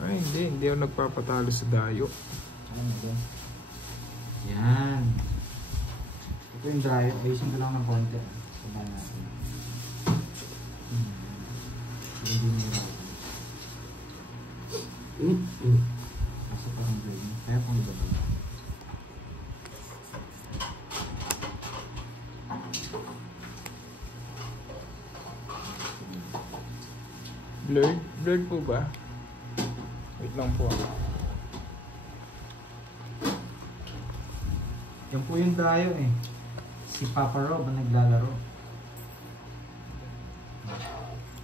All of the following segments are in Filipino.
Ay, hindi ako nagpapatalo sa dayo. Yan. Ito yung dayo. Ayusin ko lang ng konti. Sabahan natin. Hindi nila. Kasi parang blade. Kaya pang blade. Blurred po ba? Wait lang po. Yan po yung dayo eh. Si Papa Rob ang naglalaro.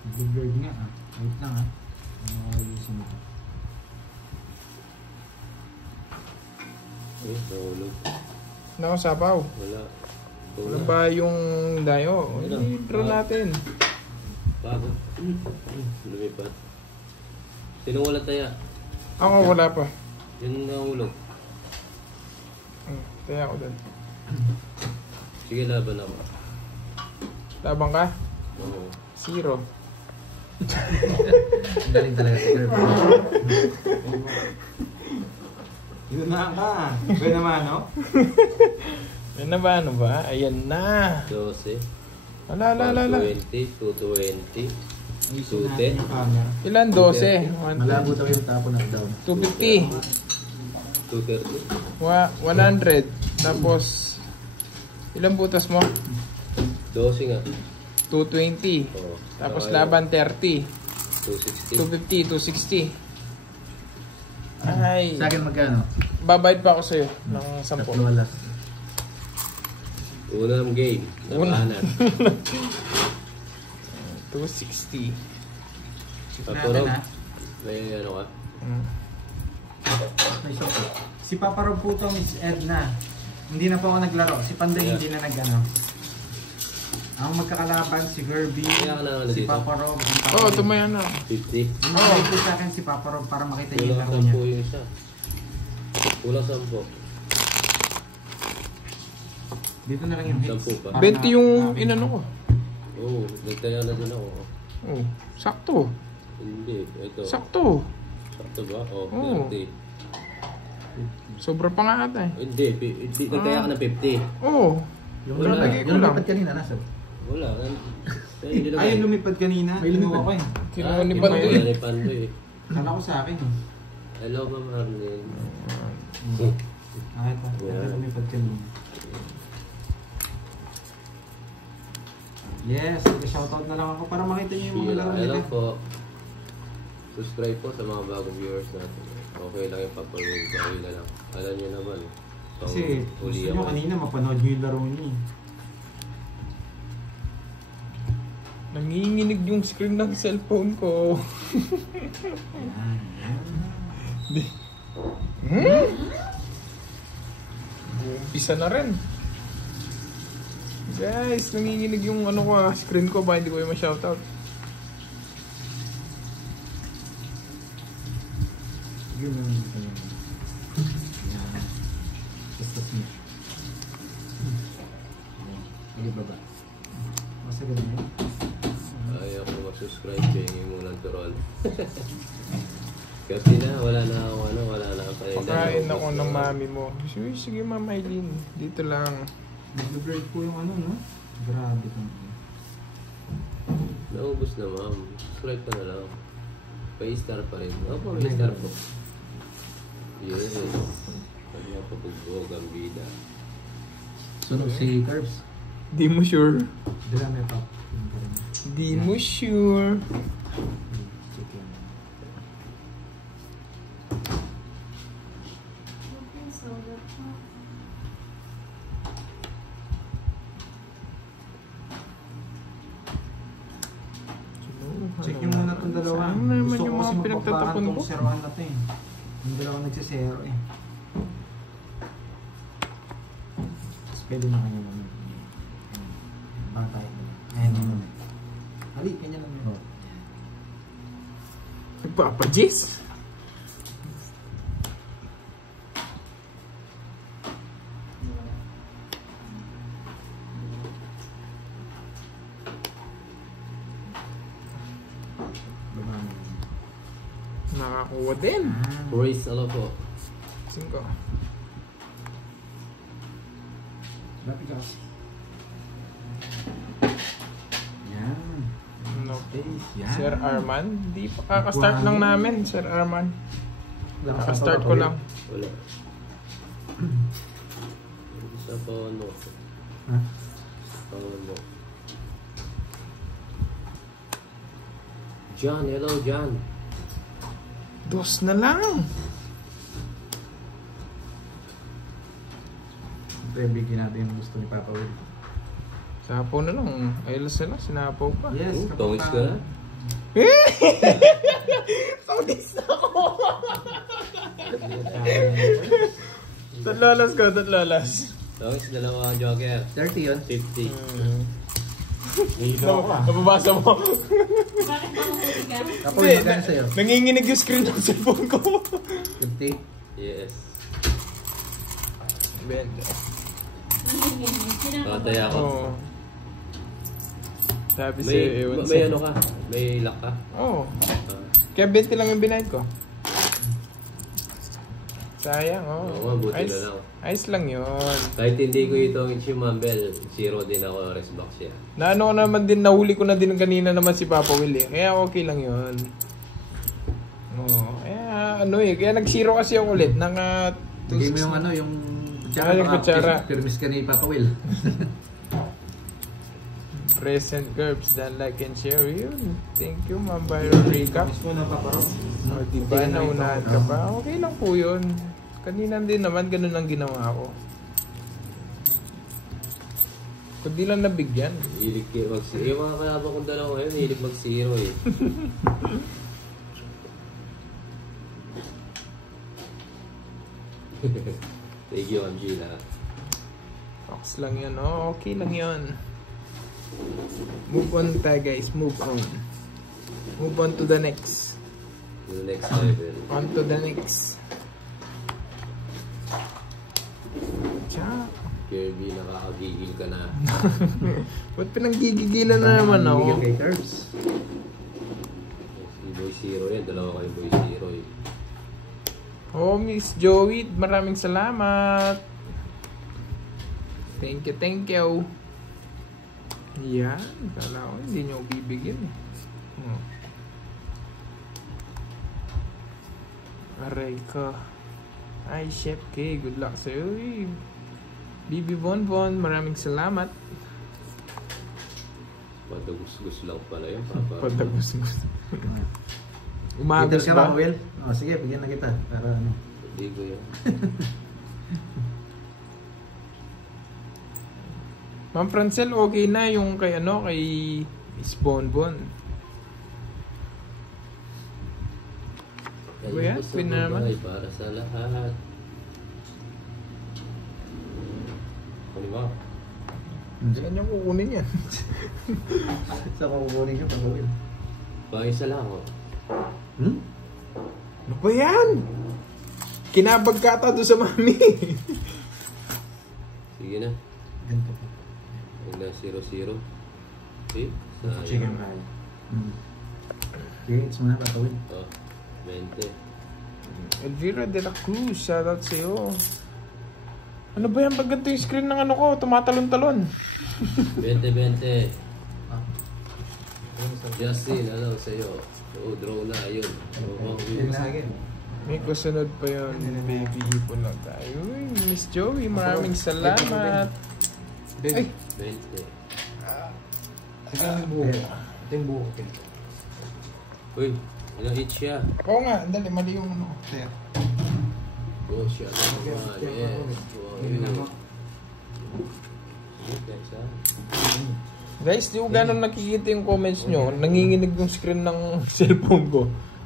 Nag-blurred nga ah. Wait lang ah. Ayusin mo. Ay, nahulog. Nakasapaw. Wala. Wala ba yung dayo? Wala. Draw natin. Bago. Lumipat. Sino wala taya? Ako wala pa. Yun nahulog. Kaya ako doon. Sige, laban ako. Labang ka? Oo. 0. Galing talaga si Kirby. Yun na ka. Ba naman no? Yan na ba? Ano ba? Ayan na. 12. Wala. 20, 220. Ayusin natin yung camera. Ilan? 12. Malabo daw yung tapo ng down. 250. 230. 100. Tapos, ilang butas mo? 12 nga. 220. Oo. Tapos Okay. laban 30. 260. 250, 260. Ay. Sa akin magkano? Babayad pa ako sa'yo ng 10. Tatlo alas. Unang game. Nabahanan. 260. Paporog. May ano ka? May sopo. Si Papa Rob po to, Miss Edna. Hindi na po ako naglaro. Si Panday hindi na nag-ano. Ang magkakalaban si Herbie, Kaya ka na ano si dito? Papa Rob, Oo, tumaya na. 50. Bumabay po sa akin si Papa Rob para makita niyo yung Kulang laro niya. 10 yung isa. Kulang 10. Dito na lang yung hits. 10 pa. 20 yung inano ko. Oo, nagtaya na din ako. Oh, sakto. Hindi, ito. Sakto. Sakto ba? Oo, Oo. 30. Sobra pa nga ata eh. Hindi, nagtaya ka na 50. Oo. Yung Wala. lumipad kanina, nasa? Wala. Ay, yung lumipad kanina. May lumipad ko eh. Kinuha ni Yung Pandoy. wala ni Pandoy. Kala ko sa akin eh. Hello, Ma'am Arlene. Nakita. Yeah. Lumipad kanina. Yes, shoutout na lang ako para makita niyo yung mga laro Hello nila. po. Subscribe po sa mga bagong viewers natin. Okay lang yung papawin. Gawin na lang. Alam niyo naman. Kasi gusto nyo kanina mapanood nyo yung laro niyo eh. Nanginginig yung screen ng cellphone ko. Umpisa na rin. Guys, nanginginig yung ano ko, screen ko ba hindi ko yung ma-shoutout. Yun yung basta smith. Hindi baba. Masagad na yun. Ayaw ko mag-subscribe. Hingi mo ng turol. Kasi na, wala na ako ano, wala na ako kayo. Pakain ako ng mami mo. Sige Mama Eileen, dito lang. Nag-break po yung ano, no? Grabe kang Naubos na, ma'am. Subscribe ka na lang. Pa-star pa rin. Opo, pa-star po. Yes. Kanya pa bugbog ang bida. sunog si Curbs. Di mo sure. Dila may pop. Di mo sure. Check nyo muna itong dalawa. Saan naman Gusto yung ko kasi mga magpagbakan pinagtatapon itong ko? serohan na ito eh. Yung dalawa nagsisero eh. Tapos pwede na kanya naman. Batay. Ayan naman. Hali, kanya naman. Nagpapajis. Oo din. Praise Allah po. 5. Lapit ka. Yan. No. Yan. Sir Arman, di pa kaka-start lang namin, Sir Arman. Kaka-start ko lang. Wala. Isa pa ano. Ha? Ano. John, hello John. 2 na lang. Siyempre, bigyan natin yung gusto ni Papa Will. Sapo na lang. Ayos na lang, sinapaw pa. Yes, Tawis ka na? Tawis ako! Tatlalas ko, tatlalas. Tawis, dalawa ang joker. 30 yun. 50. Nababasa mo. Bakit ba mabuti ka? Papa Will, magkano sa'yo? Nanginginig yung screen ng cellphone ko. 50? Yes. Bende. Patay ako. Oo. Sabi May, sa'yo, ewan may ano ka? May lock ka? Oo. Ah. Kaya 20 lang yung binayad ko. Sayang, Oo, oh. mabuti na lang. Ayos lang yun. Kahit hindi ko itong Chimambel, 0 din ako, rest box siya. Naano ko naman din, nahuli ko na din kanina naman si Papa Will eh. Kaya okay lang yun. Oo. Kaya ano eh, kaya nag-0 kasi ako ulit. Bigay mo yung ano, yung kutsara. Yung kutsara. Pirmis ka ni Papa Will. Present curbs, dan like and share yun. Thank you, Ma'am Byron Recap. Promise mo na, Papa Rob. O, diba, naunahan ka pa? Okay lang po yun. Kanina din naman, ganun ang ginawa ko. Kundi lang nabigyan. Hilig kayo mag-0. Yung mga kalabang kong dalawa ngayon, hilig mag-0 eh. Thank you, Ma'am Gina. Fox lang yun, oh. Okay lang yun. Move on tayo, guys. Move on. Move on to the next. The next level. On to the next. Tsa. Kirby, nakakagigil ka na. Ba't pinanggigigilan na naman ako? Bigyan kay Curbs. Si Boy Zero yan, dalawa kayo Boy Zero eh. Oh, Miss Joey, maraming salamat. Thank you, thank you. Yan, kala ko hindi nyo bibigyan eh. Oh. Aray ka. Ay, Chef K, good luck sa'yo. Bibi Bonbon, maraming salamat. Padagus-gus lang pala yun, Papa. Padagus-gus. Peter Umagos ka, ba? Papa Will? Oh, sige, bigyan na kita. Para ano. Hindi ko yun. Ma'am Francel, okay na yung kay ano, kay Miss Bonbon. Kuya, Kayo sa pin na naman. buhay para sa lahat. Ano ba? Saan niyo kukunin yan? Sa kukunin ka, Papa Will. Isa lang oh. Hmm? Ano ba yan? Kinabag ka ata doon sa mami. Sige na. Ganito pa. Huwag na 0-0. Okay? Chicken pie. Okay, it's muna, Papa Will. Oh, 20. Elvira de la Cruz, shoutout sa'yo. Ano ba yan? Pag ganito yung screen ng ano ko, tumatalon-talon. 20-20. Justin, ano sa'yo? Oo, draw na, ayun. Yun na again. May kusunod pa yun. Baby hipon lang tayo. Uy, Miss Joey, maraming salamat. Ay! 20. Ito yung buo. Ito yung buo. Uy, ilang hit siya? Oo nga, dali, mali yung ano. There. Oh, siya. Yes. Hindi na mo. Guys, di ko gano'n nakikita yung comments nyo. Nanginginig yung screen ng cellphone ko.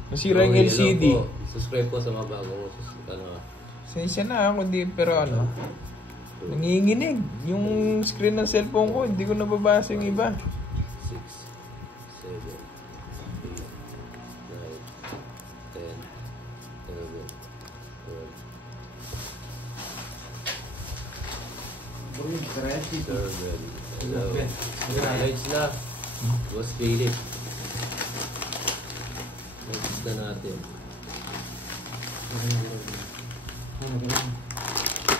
Nasira yung LCD. Subscribe po sa mga bagong Sensya na ako, di, pero ano. Nanginginig. Yung screen ng cellphone ko, hindi ko nababasa yung iba. 6, 7, 8, 9, 10, 11, 12, 13. Lights na. Boss Philip. Lights na natin. Ano ka lang?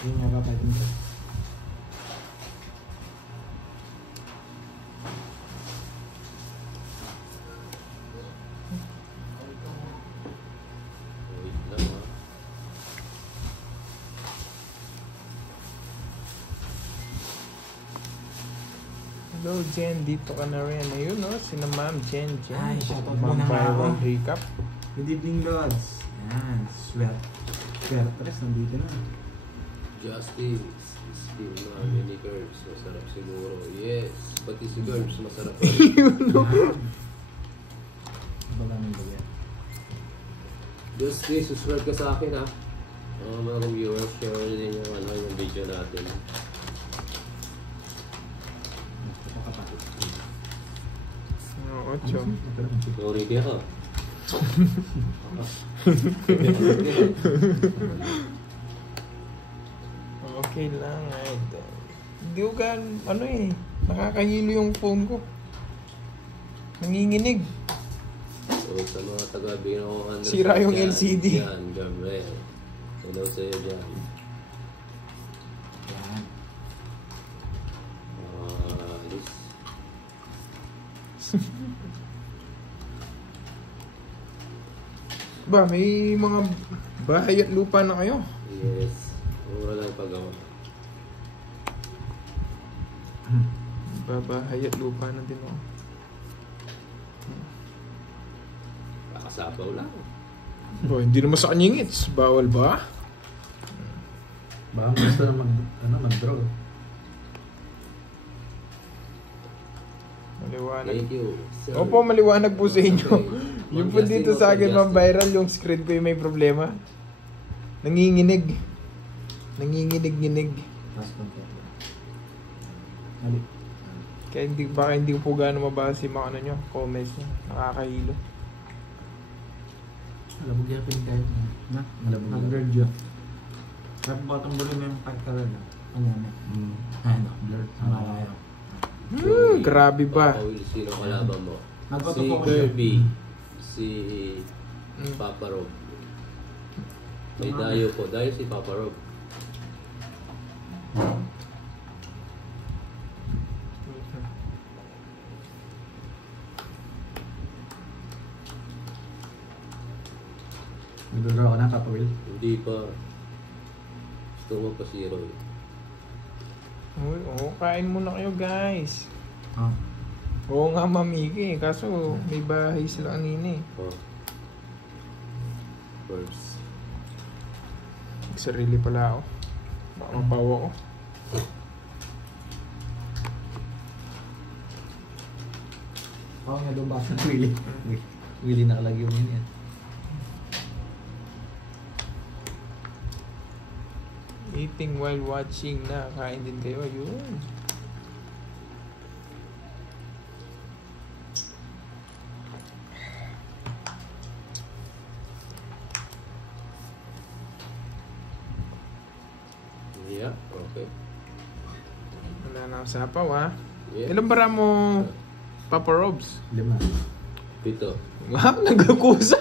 Hindi nga ba pwede nito? Wait lang ha. Hello, Jen. Dito ka na rin. Ayun, no? Sina Ma'am Jen. Ay, shoutout Ma'am muna nga ako. Byron Recap. Good evening, Lods. Yan, Swertres, nandito na. Justice. Steam na. Mini curves. Masarap siguro. Yes. Pati si curves masarap. Baga ng bagay. Justice, subscribe ka sa akin ha. Mga viewers, share din yung, yung video natin. Ito kapatid. Oo, 8. Sorry kaya ka. Okay lang. Hindi ko ano eh. Nakakahilo yung phone ko. Nanginginig. So sa mga taga-Binoan, Sira yung LCD. Yan, Gabriel. Hello sa'yo dyan. Yan. Alis. Ba, may mga bahay at lupa na kayo. Yes. Mura lang pag ako. Bahay at lupa na din ako. Kakasapaw lang. Ba, hindi naman sa kanyingits. Bawal ba? Baka gusto na mag-draw. Maliwanag. Thank you. Sir. Opo, maliwanag po sa inyo. Okay. Yung po dito sa akin, Ma'am Viral, yung screen ko yung may problema. Nanginginig. Nanginginig-nginig. Tapos konti. Mali. Kaya baka hindi ko po gaano mabasa yung mga ano nyo, comments nyo. Nakakahilo. Malabog yan pa yung kahit na. Malabog yan. Nag-blurred yun. Sabi ba itong bulo mo yung pagkaroon na? Ano yan? Ano? Blurred. Ang malayo. Grabe ba? Papa Will, sino kalaban mo? Nagbato Si po ko Kirby. Si Papa Rob. May Dayo po. Dayo si Papa Rob. Nag-draw ka na, Papa Will? Hindi pa. Gusto mo pa si Roy. Uy, kain muna kayo guys. Ah. Oo nga, mamiki. Kaso may bahay sila kanina eh. Oh. First. Sarili pala ako. Baka mapawa ko. Oo nga, doon ba sa Willie? Willie nakalagay mo yun yan. Eating while watching na. Kain din kayo. Ayun. Yeah, okay. Wala na sa sapaw ha. Yeah. Ilan bara mo, Papa Robs? 5. 7. Wow, nagkusa.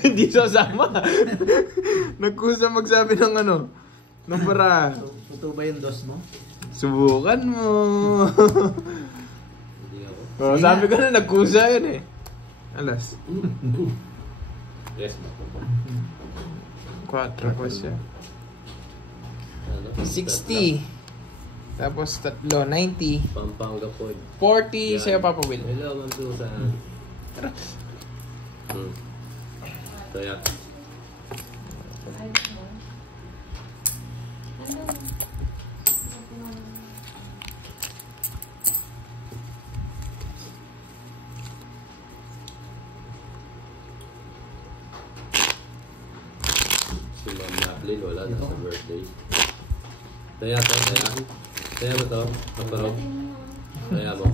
Hindi sasama. Nagkusa magsabi ng ano. Ng bara. Totoo ba yung dos mo? Subukan mo. Hindi ako. Oh, sabi ko na nagkusa yun eh. Alas. Yes. 4 ko siya. Ano? 60. Tapos 3, 90. Pampanga Point. 40 sa'yo, Papa Will. Hello, Ma'am Susan. Kaya. Si Ma'am Naplin, wala na sa birthday. Kaya to, kaya. Kaya mo to, kaparok. Kaya mo.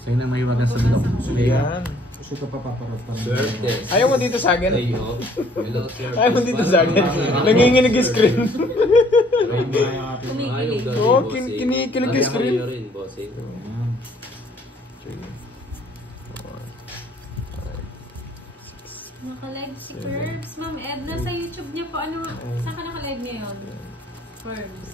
Sa'yo na may wagan sa bilog. Ayan. Gusto ka pa paparot pa rin. Swerte. Ayaw mo dito sa akin? Day off. Hello, sir. Ayaw mo dito sa akin? Nanginginig yung screen. Kumikilig. Oo, kinikilig yung screen. Ayaw rin, bossing. Naka-live si Curbs. Ma'am Edna, sa YouTube niya po. Ano, saan ka naka-live ngayon? Curbs.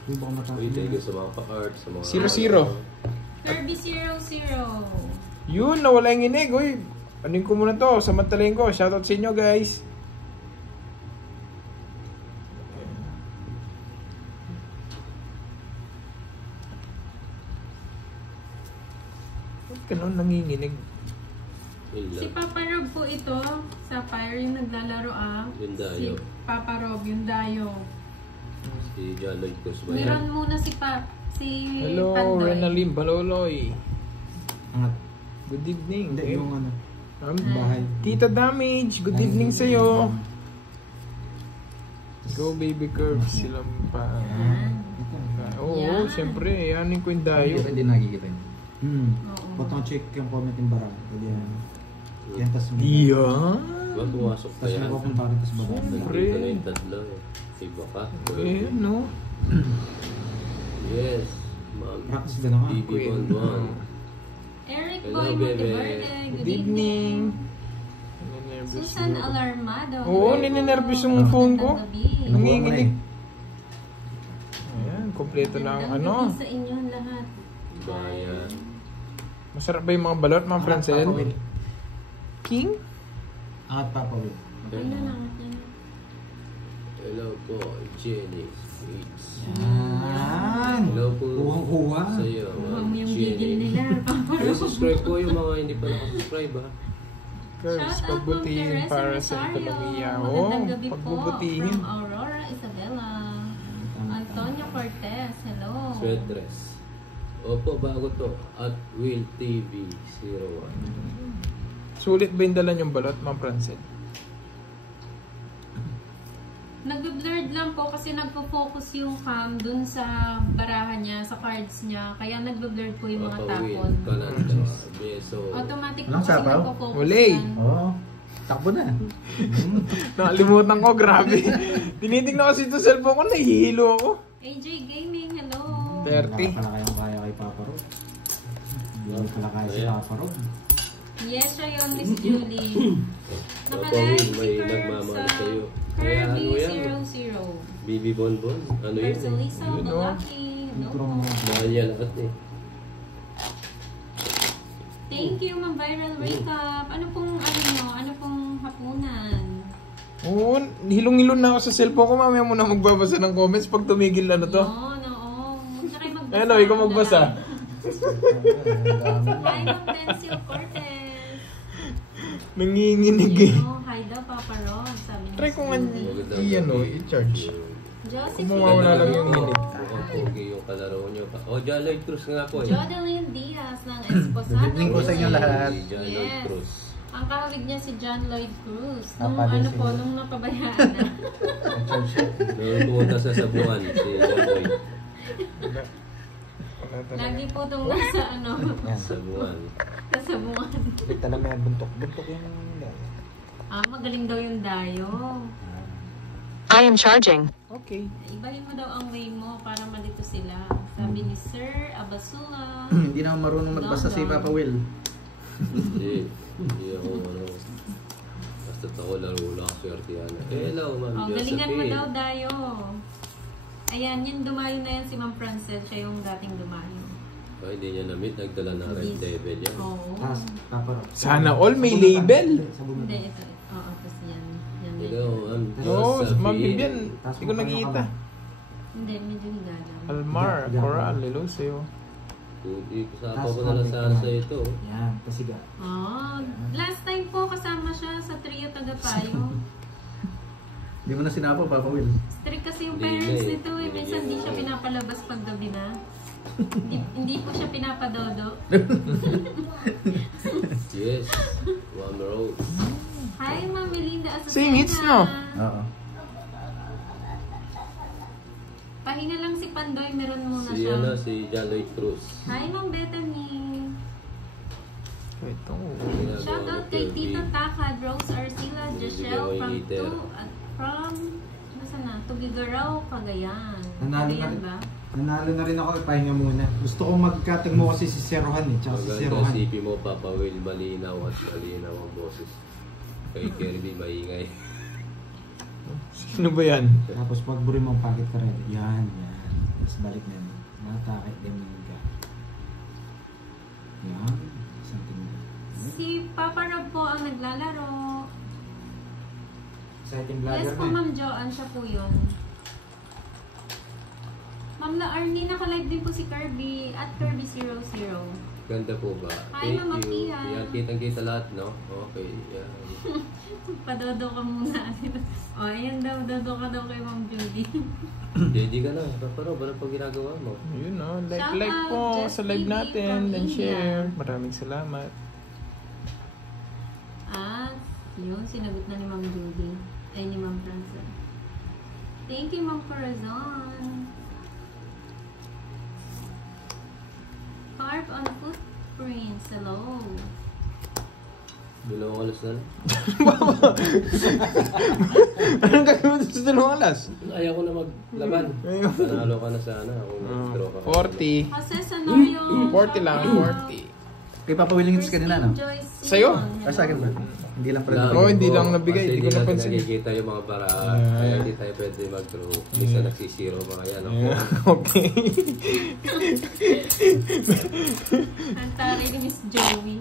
Hindi ba ako Uy, thank you sa mga pa-art, sa mga... 0-0. Kirby 00. Yun, nawala yung inig. Uy, anin ko muna to. Samantalayin ko. Shoutout sa inyo, guys. Ba't ganun nanginginig? Yun Si lang. Papa Rob po ito. Sa Fire yung naglalaro Yung Si Dayo. Papa Rob, yung Dayo. Si John Lloyd Cruz ba yan? Meron muna si Hello, Pandoy. Renalim Baloloy. Angat. Good evening. Hindi, yung ano. Um, Bahay. Tita Damage, good evening sa'yo. Go baby curves, silang pa. Oo, Yan. siyempre, yanin ko yung dayo. Hindi nakikita yun. Oo. Potong check yung comment yung barang. Pwede yan. Yan, tas may... Yan. Ba, pumasok pa Tas yan. may pupunta rin tas barang. Siyempre. Nandito na yung tatlo eh. Iba ka. Eh, no? Yes. Ma'am. Practice ka naman. BB Bonbon. Eric Hello, Boy bebe. Monteverde, Good evening. Susan Alarmado. Oo, ninenervous yung phone ko. Magandang gabi. Nanginginig. Ayan, kompleto na ang Magandang ano. gabi sa inyo lahat. Bayan. Masarap ba yung mga balot, mga Francel? Papa Will. King? Angat Papa Will. Okay na lang. Yan. Hello po, Jenny. Sweets. Yan. Hello po. Kuhang-kuha. Sa iyo, Huwag Ma'am mo yung gigil Jenny. nila. Please subscribe po yung mga hindi pa nakasubscribe ha. Curves, Shout out pagbutihin Ma'am Teresa para sa Rosario. ekonomiya. Oo, Magandang gabi po pagbubutihin. from Aurora, Isabela. Antonio Cortez, hello. Sweatress. Opo, bago to. At Will TV 01. Sulit ba yung dala niyong balot, mga Francel? Nag-blurred lang po kasi nagpo-focus yung cam dun sa barahan niya, sa cards niya. Kaya nag-blurred po yung mga Papa tapon. Will, Calantas, Beso. Automatic po Walang kasi sapaw? nagpo-focus Wala eh. yan. Oo. Takbo na. Nakalimutan ko, grabe. Tinitingnan ko kasi ito cellphone ko, nahihilo ako. AJ Gaming, hello. 30. Wala pala kayong kaya kay Papa Rob. Hindi pala kaya si Papa Rob. Yes, siya yun, Miss Julie. Papa Nakalive Will, si may Curb nagmamahal sa sa'yo. Kaya ano yan? Kirby 00. BB Bonbon? Ano yun? Marcelisa, Yun, oh. Balaki. Intro No. mo. Mahal yan lahat eh. Thank you, Ma'am Viral Recap. Ano pong, ano pong hapunan? Oo, hilong-hilong na ako sa cellphone ko. Mamaya muna magbabasa ng comments pag tumigil na to. Oo. Tsaka magbasa. Ano, ikaw magbasa. Hi, Ma'am Densil Cortez. Nanginginig eh. Hi daw, Papa Rob. Sabi ni Try ko nga Magandang i-ano, gabi. i-charge. Josephine. Kung mawawala lang yung Mukhang init. pogi yung kalaro nyo. Oh, John Lloyd Cruz nga po eh. Jodeline Diaz ng Esposado. Good evening po sa inyo lahat. Si John Lloyd Yes. Cruz. Ang kahawig niya si John Lloyd Cruz. Nung Napadin ano po, sila. nung napabayaan na. Noong pumunta sa Sabuan, si John Lloyd. Lagi po itong nasa ano, Sabuan. nasa bungan. Bigta lang may buntok. Buntok yung... Magaling daw yung dayo. I am charging. Okay. Ibahin mo daw ang way mo para malito sila. Sabi ni Sir Abasula. Hindi naman marunong magbasa si Papa Will. Hindi ako ano. Basta ako laro lang ako swerte yan. Hello, Ma'am Galingan mo Josephine. daw dayo. Ayan, yung dumayo na yan si Ma'am Francel. Siya yung dating dumayo. Ay, hindi niya na-meet. Nagdala ng red devil yan. Oo. Tapos, Papa Rob. Sana all may label. Sa bunot. Hindi, ito. Oo, tapos yan. Yan Hello, Ma'am Oo, Josephine. Ma'am Bibian. Hindi ko nakikita. Hindi, medyo higalang. Almar, Coral, hello sa'yo. Hindi, kasama ko na lang sana sa ito. Yan, pasiga. Last time po kasama siya sa trio Tagapayo. Hindi mo na sinapa, Papa Will. Strict kasi yung Hindi parents na eh. nito eh. Minsan hindi siya pinapalabas pag gabi na. Hindi po siya pinapadodo. Yes. One road. Hi, Ma'am Melinda Azucena. Singits, no? Oo. Pahinga lang si Pandoy, meron muna Si siya. ano, si John Lloyd Cruz. Hi, Ma'am Bethany. Ito. Shoutout kay Tito Takad, Rose Arcila, Jeshelle from nasaan na? Tugigaraw, Cagayan. Nanalo na Cagayan rin. ba? Nanalo na rin ako, ipahinga muna. Gusto ko magkatag mo kasi si Sir Rohan eh. Tsaka si Sir Maganda Rohan. CP mo, Papa Will, malinaw at malinaw ang boses. Kay Kirby maingay. Sino ba yan? Tapos pag buri mo ang pocket ka rin. Yan. Tapos balik na yun. Nakakit din ka. Yan. Something. Si Papa Rob po ang naglalaro. Exciting vlogger Yes po, na. Ma'am Joanne, siya po yun. Ma'am La Arnie, naka-live din po si Kirby at Kirby00. Ganda po ba? Hi, Mama Thank you. Pia. Yan, kitang-kita lahat, no? Okay, yan. Padodo ka muna. O, ayan daw, dodo ka daw kay Ma'am Judy. JD ka na. Pero ba pag ginagawa mo? Yun no, like Shout po out, sa live Just natin TV and from share. India. Maraming salamat. At, yun, sinagot na ni Ma'am Judy. Ay, ni Ma'am Franza. Thank you, Ma'am Corazon. Carp on footprints. Hello. Dalawang alas na lang. Anong gagawin sa 2 alas? Ayaw ko na maglaban. Ayun. Panalo ka na sana. Kung mag-draw ka. 40. Jose Sanorio. 40 lang, 40. Kay Papa Willingits kanina, no? Sa'yo? Ah, sa akin ba? Hindi lang pala. Oo, hindi lang nabigay. Kasi Hindi ko napansin. natin nakikita yung mga paraan. Kaya hindi tayo pwede mag-draw. Minsan nagsisiro pa kaya. No? Yeah, okay. Ang taray ni Miss Joey.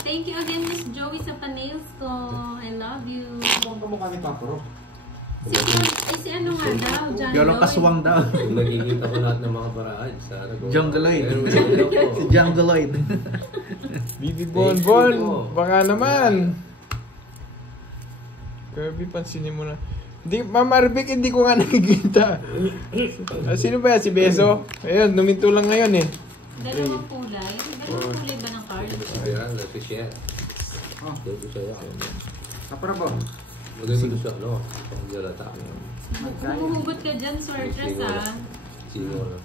Thank you again, Miss Joey, sa pa-nails ko. I love you. Ang kamukha ni Papa Rob. Si ano nga daw, John Yolong Lloyd. kaswang daw. Kung nakikita ko lahat ng mga paraan. Sana ko. Jongoloid. Pero Si Jongoloid. Bibi Bonbon, baka naman. Kirby, pansinin mo na. Hindi, Ma'am Marvic, hindi ko nga nakikita. Sino ba yan? Si Beso? Ayun, numinto lang ngayon eh. Dalawang kulay. Dalawang kulay ba ng card? Yan, nag-share. Oh. Nag-share. Papa Rob. Maganda siya, no? Pag-jalata. Humuhugot ka dyan, Swertres, ah. Sino na?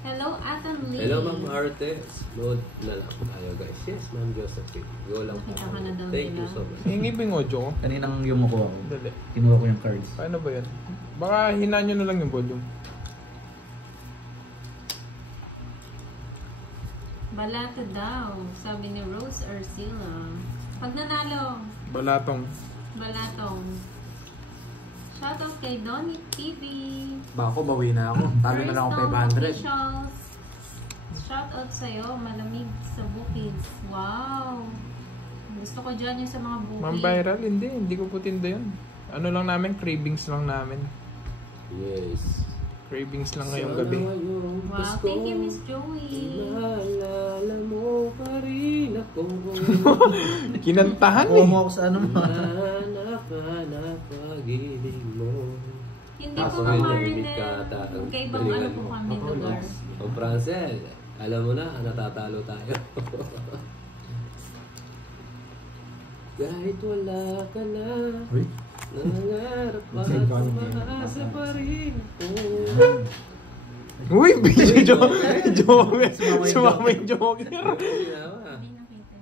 Hello, Athan Lee. Hello, Ma'am Artes. Load na lang tayo, guys. Yes, Ma'am Josephine. Go lang Nakita ka na daw Thank nila. you so much. Hingi ba yung audio ko? Kaninang yumuko ako. Dali. Kinuha ko yung cards. Paano ba yan? Baka hinaan nyo na lang yung volume. Balato daw, sabi ni Rose Arcila. Pag nanalo, Balatong. balatong. Shoutout kay Donnie TV. Baka ako, bawi na ako. Talo na lang ako 500. Officials. Shoutout sa'yo, malamig sa bukid. Wow! Gusto ko dyan yung sa mga bukid. Ma'am Viral, hindi ko po tinda yun. Ano lang namin, cravings lang namin. Yes. Cravings lang ngayong gabi. Wow, thank you, Miss Joey. Naalala mo pa rin ako. Kinantahan Oo eh. mo ako sa ano mo. Napag-ibig mo. Hindi Kaso po ngayon, mamarinig. nabibig ka ata. Kay ibang ano po kami lugar. Ang Francel, alam mo na, natatalo tayo. Kahit wala ka na, Uy. nangangarap at umaasa pa rin ako. Uy, busy Joker. Sumama yung Joker. Hindi nakita.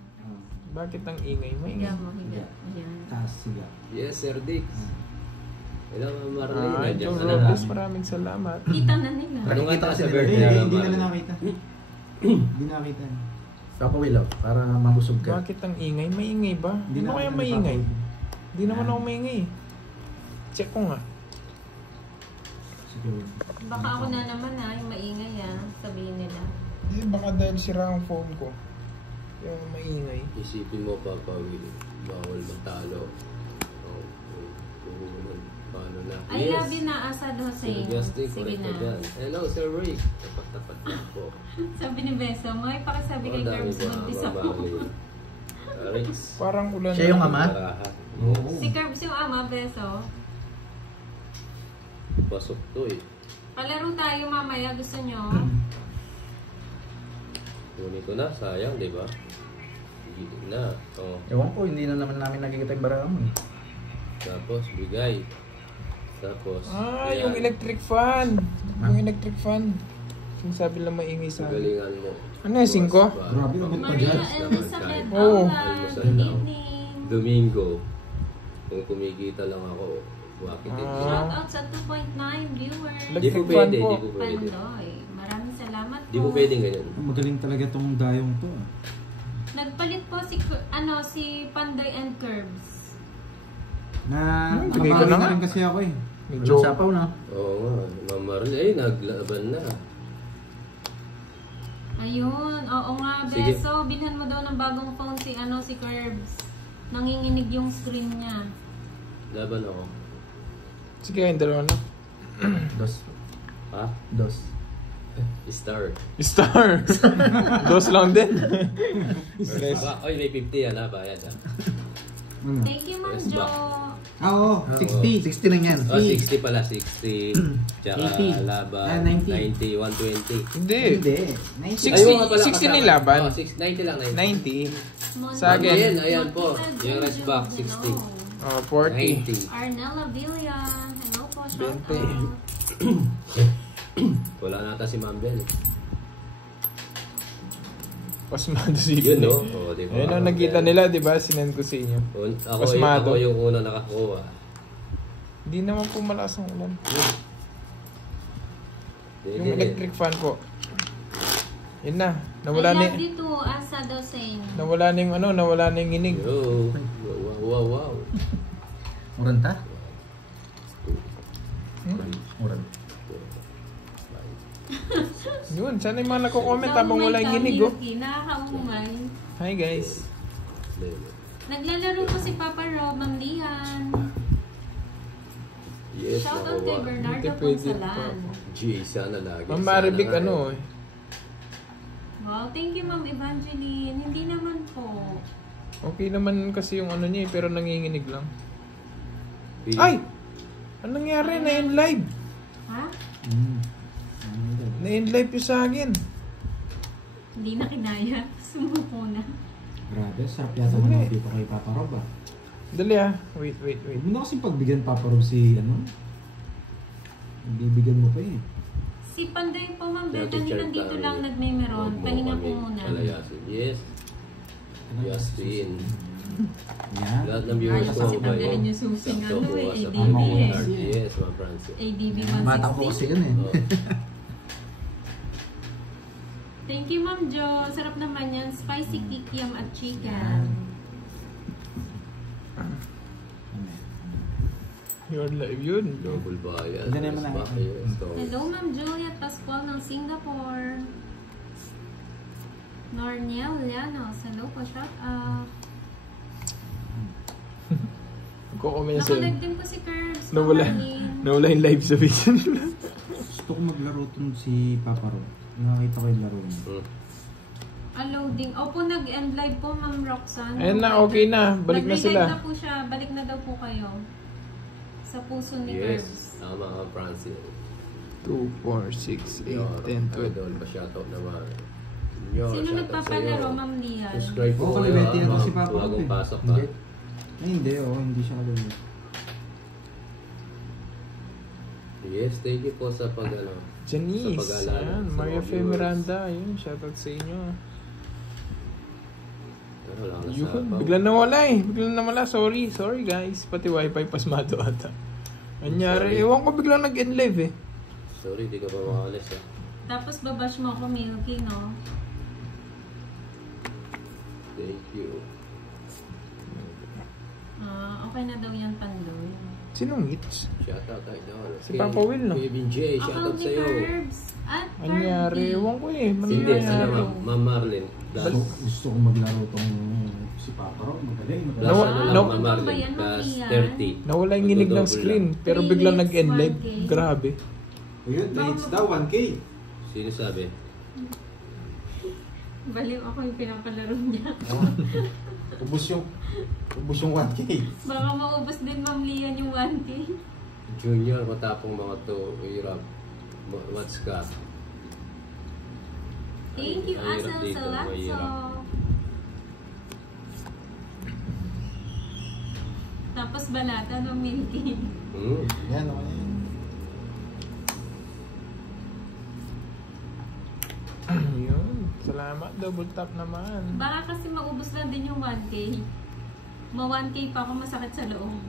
Bakit ang ingay mo? Higa mo, higa. Ayan. Taas siya. Yes, Sir Dix. Hello, Ma'am Marlene. Ay, Nandiyan Joe ka na. Robles, maraming salamat. Kita na nila. Ano nga Nakikita tayo kasi sa nila. birthday? Eh, Ma'am hindi nila Marlene? nakita. Hindi nakita. Papa Willow, para mabusog ka. Bakit ang ingay? Maingay ba? Hindi Ano na- kaya ano maingay? pa- Hindi naman ako maingay. Check ko nga. Siguro. Baka ako na naman yung maingay sabihin nila. Eh, baka dahil sira ang phone ko. Yung maingay. Isipin mo, Papa Will, bawal matalo. Oh, paano na? I love you na, Asad Sir Hussein. Justin, Sige correct ka na. dyan. Hello, Sir Rick. Tapat-tapat na po. Sabi ni Beso, may pakisabi kay Dami Curbs ba, buntis Ma'am ako. Marlene? Rex. Parang ulan. Siya yung ama? Karahat. Oo. Si Curbs yung ama, Beso. Pasok to eh. Palaro tayo mamaya, gusto nyo? Kunin ko na, sayang, di ba? Sige na. Oh. Ewan ko, hindi na naman namin nakikita yung barang mo. Tapos, bigay. Tapos, Yung electric fan. Yung electric fan. Yung sabi lang maingay sa akin. galingan mo. Ano yung 5? Grabe, abot pa Maria dyan. Elizabeth Oo. Aula, good evening. Domingo. Kung kumikita lang ako, bakit hindi? Shout out sa 2.9 viewers. Di po Electric fan pwede, po. di po pwede. Pandoy. Maraming salamat po. Di po pwedeng ganyan. Magaling talaga tong dayong to. Nagpalit po si si Panday and Curbs. bigay ko na nga. Nakabali rin kasi ako eh. Medyo, Walang sapaw na. Oo nga, Ma'am Marlene, ay, naglaban na. Ayun, oo nga, Sige. Beso. Bilhan mo daw ng bagong phone si Curbs. Nanginginig yung screen niya. Laban ako. sige, yung dalawa na. Dos. Ha? Dos. Star. Star! Dos lang din. Oy, may 50 yan ha, bayad ha. Thank you, Ma'am Yes, Jo. Oo, 60. 60 lang yan. Oh, 60 pala, 60. Tsaka 80. laban, 90. 90, 120. Hindi. Hindi. 60 Ay, oo nga pala, 60 kasama. na yung laban. Oh, 90 lang, 90. 90. Sa akin. Ayan po. Yung rest box, 60. Oh, 40. 90. Arnella Villan. Hello po, shout 20. out. Wala nata si Ma'am Bell. Pasmado si Yun, Yun, no? Oo, di ba? Ayun ang nakita nila, di ba? Sinend ko sa inyo. Pasmado. Ako yung una nakakuha. Hindi naman po malakas ang ulan. Yung Hindi. electric fan po. Yun na. Nawala I na, love you too, Asa Doseng. nawala na yung ano, nawala na yung inig. Yo. Wow. Muranta? Muranta. Yun, sana yung mga nako-comment habang wala yung inig, oh. Nakakaumay. Hi guys. Naglalaro po si Papa Rob, Ma'am Lian. Yes, Shout out kay Bernardo Hindi pwede Ponsalan. G, sana lagi. Ma'am Sana Maribik, nga, ano eh. eh. Wow, thank you Ma'am Evangeline. Hindi naman po. Okay naman kasi yung ano niya eh, pero nanginginig lang. Bill. Ay! Anong nangyari? Na-in live. Ha? Na-in live yung sa akin. Hindi na kinaya. Sumuko na. Grabe, sarap yata naman dito kay Papa Rob ah. Dali ah. Wait. Huwag mo na kasing pagbigyan Papa Rob si ano. Bibigyan mo pa eh. Si Panday po Ma'am Bel, Dati kanina Charles dito Darwin. lang nagme-meron. Huwag mo Pahinga po kami muna. palayasin. Yes. Justin. Yan. Lahat ng viewers Ay, ko kasi ba tanggalin yung susing Sakto ano po, eh, sa ADB pamilya. eh. Yes, Ma'am Francis. ADB Mata ko kasi 160. yun eh. Oh. Thank you Ma'am Jo. Sarap naman yan. Spicy kikiam at chicken. You're live yun. Double bayad. Ganyan mo na. Hello Ma'am Juliet Pascual ng Singapore. Norniel Llanos. Hello po. Shout out. Magko-comment sa Nakalive din po si Curbs. Nawala yung live sa vision. Gusto ko maglaro tong si Papa Rob. Nakakita ko yung laro niya. Loading. Opo, nag-end live po Ma'am Roxanne. Ayun na, okay na. Balik na sila. Nag-live na po siya. Balik na daw po kayo. Sa puso ni Yes. Curbs. Tama ka, Francis. 2, 4, 6, 8, 10, 12. Idol, pa-shoutout naman. Sino nagpapalaro, Ma'am Lian? Subscribe po Oo, kayo, kalibeti na to ma'am. si Papa Rob Bagong eh. pasok pa. Hindi. Ay, hindi siya kalibet. Yes, thank you po sa pag-ano. Janice, Sa pag-aalala ayan, sa Maria mga Fe viewers. Miranda, ayun, shoutout sa inyo. Wala ka na Yun, sa bigla nawala eh. Bigla nawala, sorry guys. Pati wifi pasmado ata. Anyari, Sorry. ewan ko biglang nag-end live eh. Sorry, di ka pa makalis ha. Tapos babash mo ako, Milky, no? Thank you. Okay na daw yan, Pandoy. Sinong hits? Shoutout tayo doon. Si Papa Will, no? Kevin J, shoutout Account ni sa'yo. Curbs at Anyari, Kirby. ewan ko eh. Hindi, sila Anyari. Ma'am Marlene. Gusto ko maglaro tong si Papa Rob. Magaling. Last Nawa- ano lang, naw- Ma'am Marlene. Ano ba yan, Last Ma'am 30. Nawala yung nginig ng Magdodouble screen. lang. Pero 3 biglang hits, nag-end live. 1K. Grabe. Ayun, 3 hits daw, 1K. Sino sabi? Baliw ako yung pinapalaro niya. Ubus yung 1K. Baka maubos din, Ma'am Lian, yung 1K. Junior, matapong mga to. Hirap. What's ka? Thank you, Ang hirap Asel dito, Salazzo. mahirap. Tapos balata ng Milky. Yan, okay. Yun. Salamat. Double tap naman. Baka kasi maubos lang din yung 1K. Ma-1K pa ako, masakit sa loob.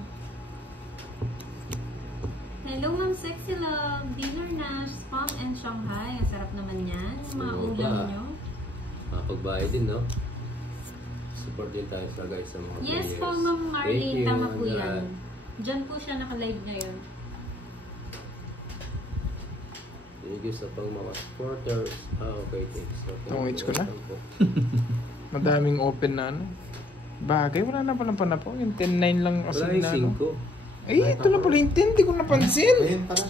Hello, Ma'am Sexy Love. Dinner na, Spam and Shanghai. Ang sarap naman yan. Yung mga Oo ulam ba? nyo. Makapagbayad din, no? support din tayo sa guys sa mga Yes players. po, Ma'am Thank Marlene. you, Tama po Andra. yan. Diyan po siya naka-live ngayon. Thank you sa pang mga supporters. Okay, thanks. Okay, Tungits ko na. welcome po. Madaming open na ano. Bagay, wala na palang panapo. Yung 10-9 lang kasi Wala yung na ano. 5. Ay, ito na pala yung 10. Di ko napansin. Ayun pala.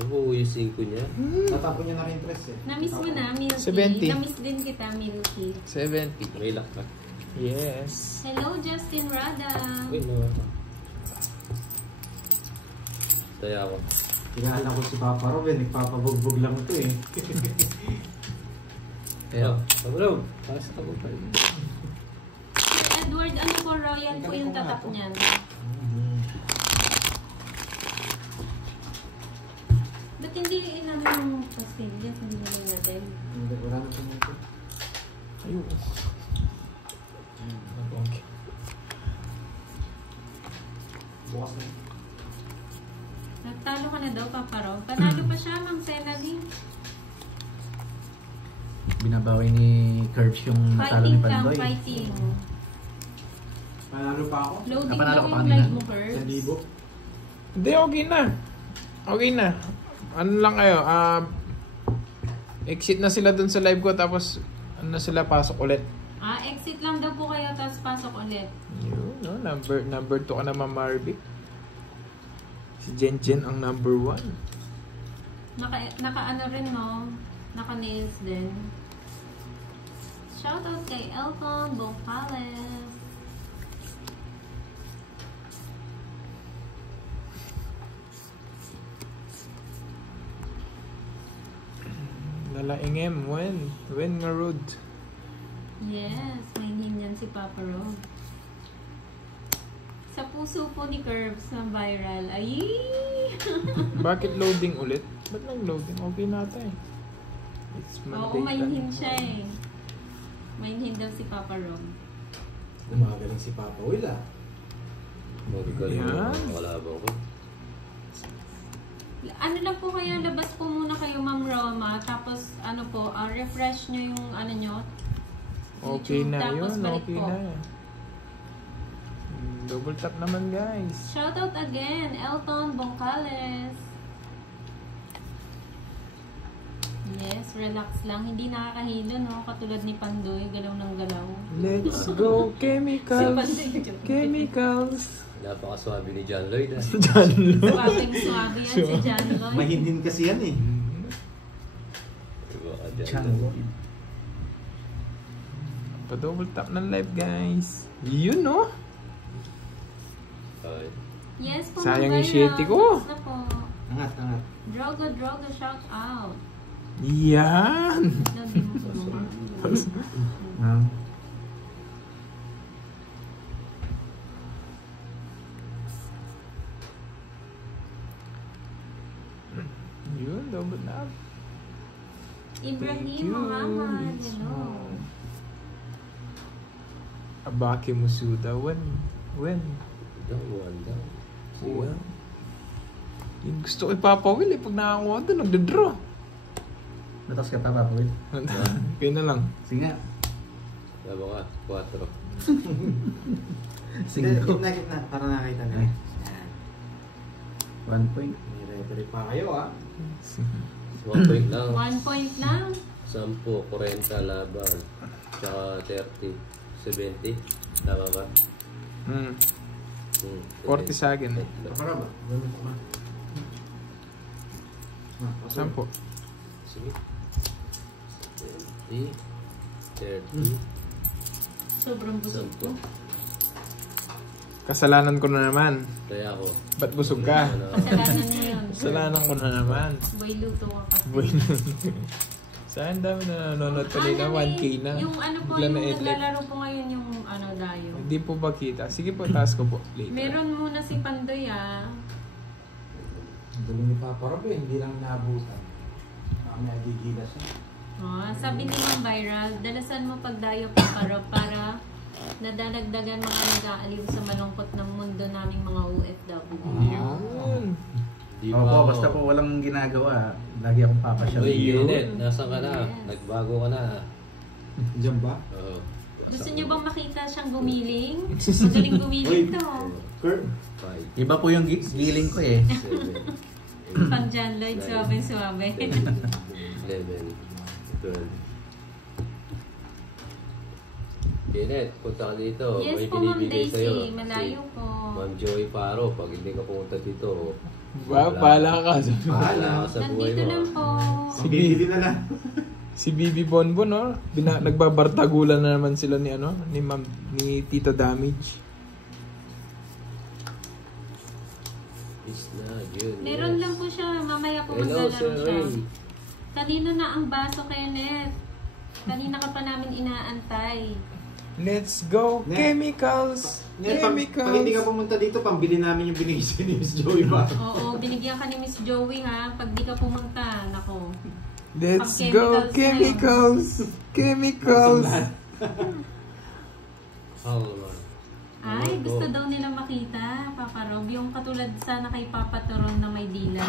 Ako, yung 5 niya. Natapon niya na rin interest eh. Na-miss mo na, Milky. 70. Na-miss din kita, Milky. 70. May lock ka. Yes. Hello, Justin Rada. Uy, nawa ka. Saya ako. Kilala ko si Papa Rob eh. Nagpapabugbog lang ito eh. Kaya, Pablo, pass ka mo pa rin. Edward, ano po, royal po yung tatak niyan. Ba't hindi ilan yung pastillas? Hindi na lang natin. Wala na po nito. Ayun. Okay. Bukas na. Nagtalo ka na daw, Papa Rob. Panalo pa siya, Ma'am Senali. Binabawi ni Kirch yung natalo ni Fighting lang, Pandoy. fighting. Panalo pa ako. Loading Napanalo lang ka pa yung kanina. live mo, Kurt. 1,000. Hindi, okay na. Okay na. Ano lang kayo, exit na sila dun sa live ko tapos ano na sila, pasok ulit. Exit lang daw po kayo, tapos pasok ulit. Yun, no? Number 2 ka naman, Marvic. Si Jen ang number 1. Naka ano rin, no? Naka nails din. Shoutout kay Elton Bocales. Lalaingem, when nga road. Yes, may yan si Papa Rob. Sa puso po ni Curbs na viral. Ay! Bakit loading ulit? Ba't lang loading? Okay na ata eh. It's Oo, mainhin siya eh. Mainhin daw si Papa Rob. Gumagaling si Papa Will ah. Magaling mo Yan. mga kalabang ko. Ano lang po kayo, labas po muna kayo, Ma'am Roma. Tapos, ano po, refresh nyo yung ano nyo. Okay YouTube, na tapos yun, balik okay po. na. Double tap naman guys. Shoutout again, Elton Bongcales. Yes, relax lang. Hindi nakakahilo, no? Katulad ni Pandoy, galaw ng galaw. Let's go Si chemicals. Pandoy, Chemicals. Napakaswabe ni John Lloyd. Swabing-swabe yan si John Lloyd. Mahindin kasi yan eh. Diba ka John Chang. Lloyd? Pa-double tap ng live guys. Yun no? Okay. Yes po, Sayang yung Ma'am shitty Viral. ko. Basta po. Angat, angat. Drogo, shout out. Yan. Love mo po, Mama. Yun, double tap. Ibrahim Muhammad, hello. Abaki Musuda, when? One down. Well, yung gusto ko ipapawil eh, pag nakakuha doon, nagdadraw. Natas ka pa ba, Will? Kaya na lang. Sige nga. Diba ka? 4. Sige Gitna, gitna. Para nakita nila. Yan. 1 point. May referee pa kayo ah. 1 point lang. 1 point lang. 10, 40 laban. Tsaka 30, 70. Tama ba? 40 sa akin. Para ba? Ganun pa ba? Sampo. Sige. 70, 30, Sobrang busog ko. 10. Kasalanan ko na naman. Kaya ako. Ba't busog ka? Kasalanan niyo yun. Kasalanan ko na naman. Boy, luto ka kasi. Bueno. Saan dami na nanonood kanina? 1K na. Yung ano po, Bigla yung na edit. naglalaro po ngayon yung ano dayo. Hindi po ba kita? Sige po, taas ko po. Later. Meron muna si Pandoy ah. Gulo ni Papa Rob eh. Hindi lang naabutan. May agigila siya. Sabi ni Ma'am Viral, dalasan mo pag dayo Papa Rob para nadadagdagan mga nag-aaliw sa malungkot ng mundo naming mga OFW. Yun. Di Opo, basta po walang ginagawa. Lagi akong papasyal. Uy, Unit, nasa ka na? Yes. Nagbago ka na. Diyan ba? Oo. Gusto niyo bang makita siyang gumiling? Magaling gumiling to. Curve. 5, Iba po yung giling ko eh. 7, Pang John Lloyd, suabe-suabe. 11, 12. Kenneth, punta ka dito. Yes May po, Ma'am binibigay Daisy. sa'yo. Malayo Si po. Ma'am Joey Paro, pag hindi ka pumunta dito, Bahala ka. bahala ka sa buhay Nandito mo. lang po. Si Bibili na lang. Si Bibi Bonbon, no? Nagbabartagulan na naman sila ni ni Tito Damage. Is na, yun. Meron lang po siya. Mamaya po Hello, maglalaro Sir siya. Ray. Kanino na ang baso, Kenneth? Kanina ka pa namin inaantay. Let's go! Net. Chemicals! Pag hindi ka pumunta dito, pambili namin yung binigay sa ni Miss Joey ba? Oo, binigyan ka ni Miss Joey ha. Pag di ka pumunta, nako. Let's Pang go! chemicals Chemicals! Hello. Ay, gusto daw nila makita, Papa Rob. Yung katulad sana kay Papa Turon na may dila.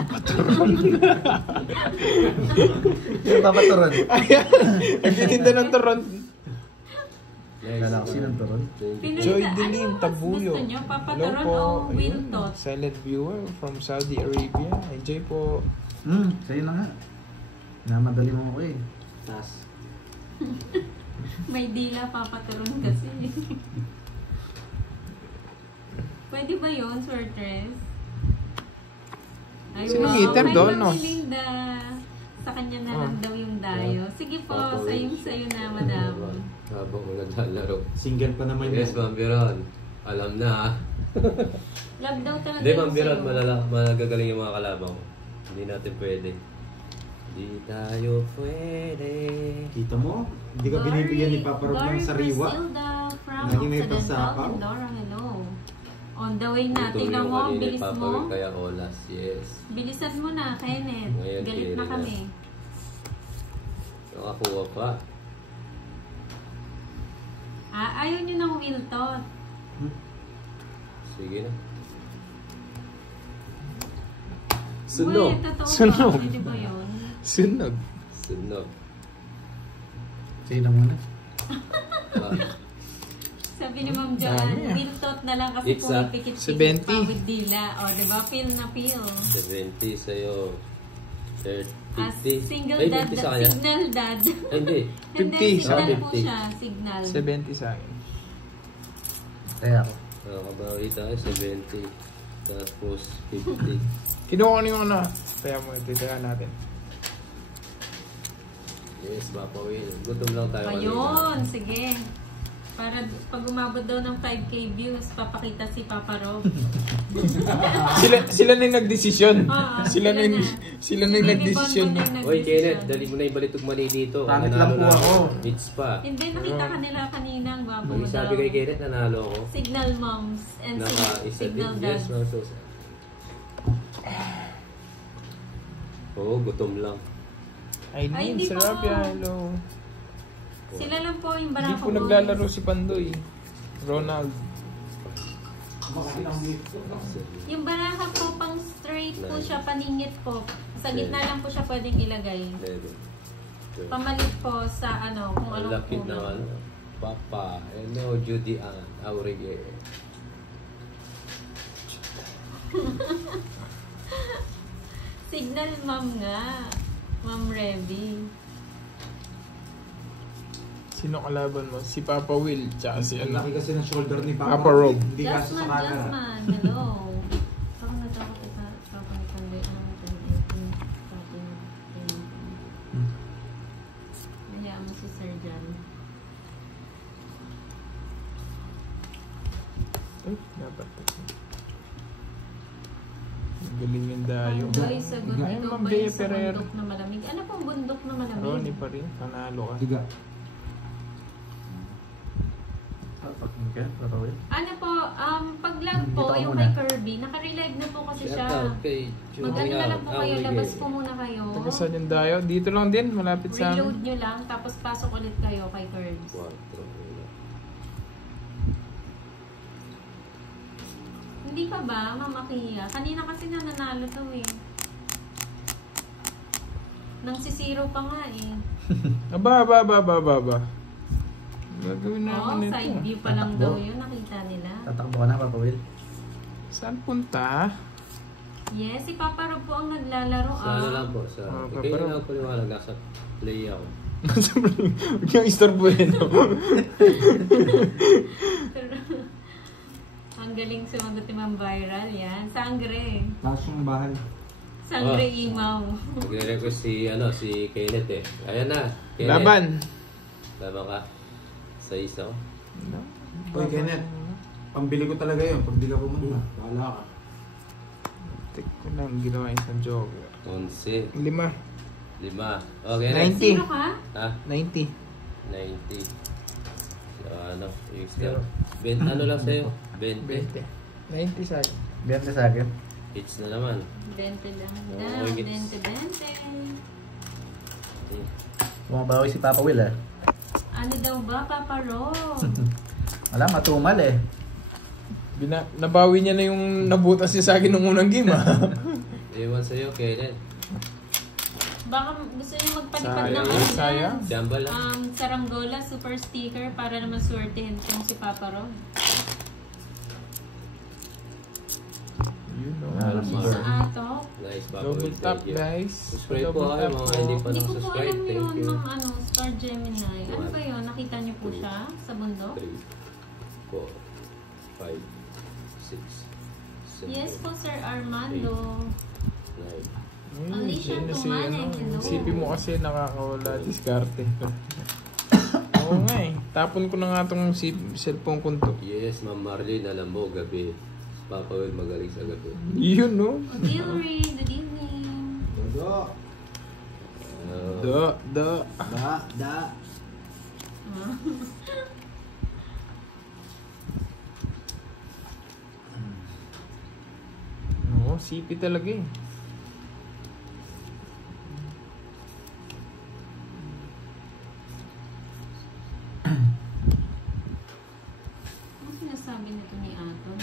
Yung papaturon. Nagtitinda ng turon. Kala ko sinang turon. Pinoy Joy ka, Dilim, ano mas Tabuyo. gusto nyo? Papa Hello Turon po. o Ayun, Wiltot? silent viewer from Saudi Arabia. Enjoy po. Sa'yo na nga. Namadali mo ko eh. Tas. May dila, Papa Turon kasi. Pwede ba yun, Sir Tres? Ay, Sino wow. heater Hi, doon, Ma'am no? Melinda. Sa kanya na lang daw yung dayo. Sige po, sa'yo na, madam. Habang naglalaro. Single pa naman Yes, Ma'am Biron. Alam na ha. Love daw talaga Hindi, Ma'am yung Biron, sa'yo. magagaling yung mga kalaban ko. Hindi natin pwede. Hindi tayo pwede. Kita mo? Hindi ka binibigyan ni Papa Rob ng sariwa. Priscilda from Lagi may Occidental pasapaw. Mindoro, hello. On the way na. Ito Tingnan yung mo, kanina, bilis Papa mo. Will, kaya olas. Yes. Bilisan mo na, Kenneth. Ngayon, Galit na kaya kami. Nakakuha pa. Ayaw nyo ng Wiltot. Sige na. Sunog. Uy, totoo Sunog. ba? Pwede ba yun? Sunog. Sunog. Sino muna? Ah, Sabi ni Ma'am Joanne, Dami, ah. Wiltot na lang kasi It's a pumipikit-pikit 70. pa with dila. O, diba? Peel na peel. 70 sa'yo. 30. Single Ay, dad, 50 sa kanya. signal dad. Ay, hindi. Hindi, 50. signal po 50. siya, signal. 70 sa akin. Kaya ako. Nakabawi tayo. 70. Tapos 50. Kinuha ko na yung Kaya mo, titira natin. Yes, Papawin. Gutom lang tayo. Ayun, sige. Para pag umabot daw ng 5K views, papakita si Papa Rob. Sila na yung nagdesisyon. Oo, Sila na yung nagdesisyon. Oy, Kenneth, dali mo na yung balitog mali dito. Pangit lang po ako. Hits pa. Hindi, nakita ka nila kanina. Ang gwapo mo Yung daw. sabi kay Kenneth, nanalo ako. Signal moms and Naka-isa signal din. Yes, dads. no, so. Oo, gutom lang. Ay, Aileen, hindi sarap po. yan. Hello. Sila lang po yung Hindi Barako po naglalaro si Pandoy. Ronald. Yung Baraka po, pang straight po siya, paningit po. Sa gitna lang po siya pwedeng ilagay. 11. Pamalit po sa ano, kung Ang anong lapit na kulay. ano. Papa, no, Judy Ann, Aurige. Signal mom nga. Ma'am Revy. Sino kalaban mo? Si Papa Will, tsaka si Ang laki kasi ng shoulder ni Papa Papa Rob. Hindi kasi sa Jasmine, camera. Jasmine, hello. Ako na daw kita sa pangitanda. Ano mo ito? Sabi mo. Hayaan mo si Sir Jan. Ay, dapat. Ang galing yung dayo. Joy, sagot Ay, ikaw Ma'am ba Bea yung sa Ferrer. bundok na malamig? Ano pong bundok na malamig? Ronnie pa rin. Panalo ka. Diga. Papakin ka, Papawin. Ano po, pag lag po, Dito ka yung muna. kay Kirby, naka-relive na po kasi siya. Shout out kay Judy Mag-ano na lang Ann, po kayo, Aurige. labas po muna kayo. Taga saan yung dayo? Dito lang din, malapit sa Reload amin. nyo lang, tapos pasok ulit kayo kay Kirbs. 4. Hindi pa ba, Mama Kia? Kanina kasi nananalo to eh. Nang si Zero pa nga eh. Aba. Gagawin na ako Oh, nito. side view pa lang daw yun. Nakita nila. Tatakbo ka na, Papa Will. Saan punta? Yes, si Papa Rob po ang naglalaro. Sa ano lang po, sa... Kaya pero- lang po liwanag, nasa play ako. Huwag niyang istorbohin. Ang galing sumagot ni Ma'am Viral. Yan. Sangre. Tapos yung bahay. Sangre Oh. imaw. Nagre-request si Kenneth eh. Ayan na. Kenneth. Laban. Laban ka. Sa isa ko. Uy, Kenneth. Pambili ko talaga yun. Pag di ka pumunta. Bahala ka. Tik ko lang ginawa isang joke. 11. 5. 5. Okay, Kenneth. 90. Sino ka? Ha? 90. 90. So, ano? Yung star. Ano lang sa'yo? 20. 20. 90 sa akin. Biyerte sa akin. Hits na naman. 20 lang. Oh, Daw, gets. 20. Bumabawi si Papa Will eh. Ano daw ba, Papa Rob? Wala, matumal eh. Nabawi niya na yung nabutas niya sa akin nung unang game Ewan sa'yo, Kenneth. Baka gusto niya magpalipad Sayang, ng ano sayang. dyan. Jamba lang. Saranggola, super sticker para naman swertihin kung si Papa Rob. Yun o. Ah, Si Sure. sa atok. Nice, Papa. Double Will, tap thank you. guys. Subscribe po Double kayo, tap mga po. hindi pa Hindi ko po subscribe. alam Thank yun, you. Ma'am Star Gemini. Ano ba yun? Nakita niyo po siya sa bundok? 3, 4, 5, 6, 7, Yes po, Sir Armando. 9. Alicia Yun na si, Tumaneng, hello. Isipin mo kasi nakakawala diskarte. Oo nga eh. Tapon ko na nga tong cellphone ko to. Yes, Ma'am Marlene, alam mo, gabi. Si Papa Will magaling sa gabi. Yun no. Hillary, good evening. Dodo. Da. Da. Ah. Oo, sipi talaga eh. Ano sinasabi nito ni Aton?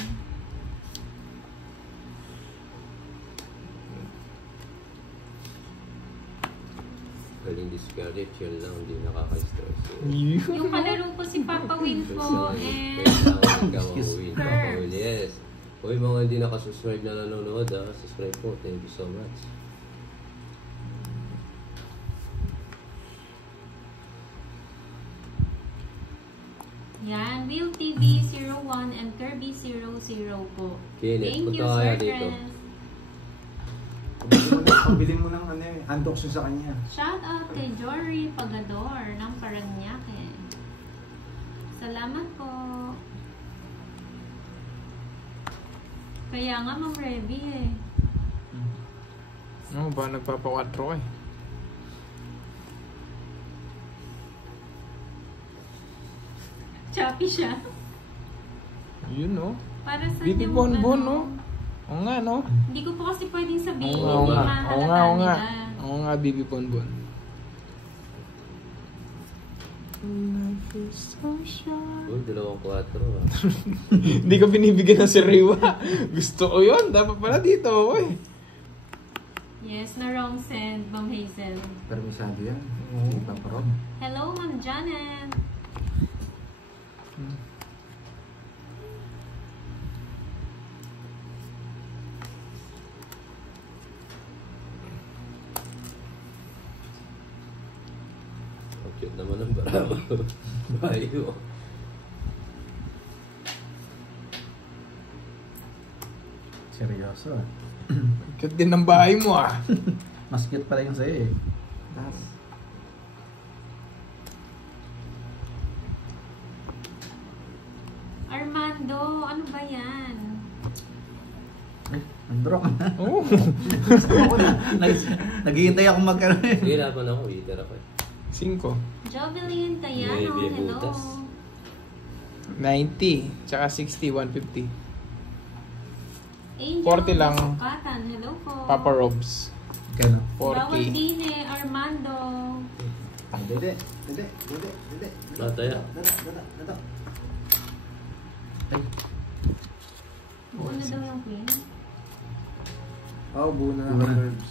Galing discarded, yun lang, hindi nakaka-stress. Yun. Yung kalaro ko si Papa Win po and Win, Papa Will, yes. Uy, mga hindi nakasubscribe na nanonood, subscribe po. Thank you so much. yan, Will TV 01 and Kirby 00 po. Kenneth, Thank you, punta kaya Sir dito. Chris. Pabili mo ng ano eh. Unbox yun sa kanya. Shout out kay Jory Pagador ng Paranaque. Salamat po. Kaya nga, Ma'am Revy eh. Ano ba nagpapa-4 eh. Choppy siya. Yun no. Para sa Bibi yung Bonbon ano, no. Oo nga no. Hindi ko po kasi pwedeng sabihin. Oo Hindi nga. mahalata Oo nga. nila. Oo nga, Bibi Bonbon. Life is so short. Uy, 2-4 Hindi ka binibigyan ng sariwa. Gusto ko yun. Dapat pala dito ako eh. Yes, na wrong send, Ma'am Hazel. Permisado yan. Si Papa Rob. Hello, Ma'am Janet. Ang cute naman ng barabo. Bayo. Seryoso ah. Cute din ng bahay mo ah. Mas cute pala yung sa'yo eh. Tas. Armando, ano ba yan? Ay, nag-draw ka na. Oo. Ako na. Naghihintay ako magkaroon eh. Sige, laban ako. Eater ako eh. 5. Jovelyn Tayano, Maybe hello. butas. 90. Tsaka 60, 150. Angel 40 lang. Sukatan, hello po. Papa Robs. Kano? Bawal 40. din eh, Armando. Dede. Nataya. Dada. Ay, Buo na daw yung queen. Oh, buo na Buo ng na. nerves.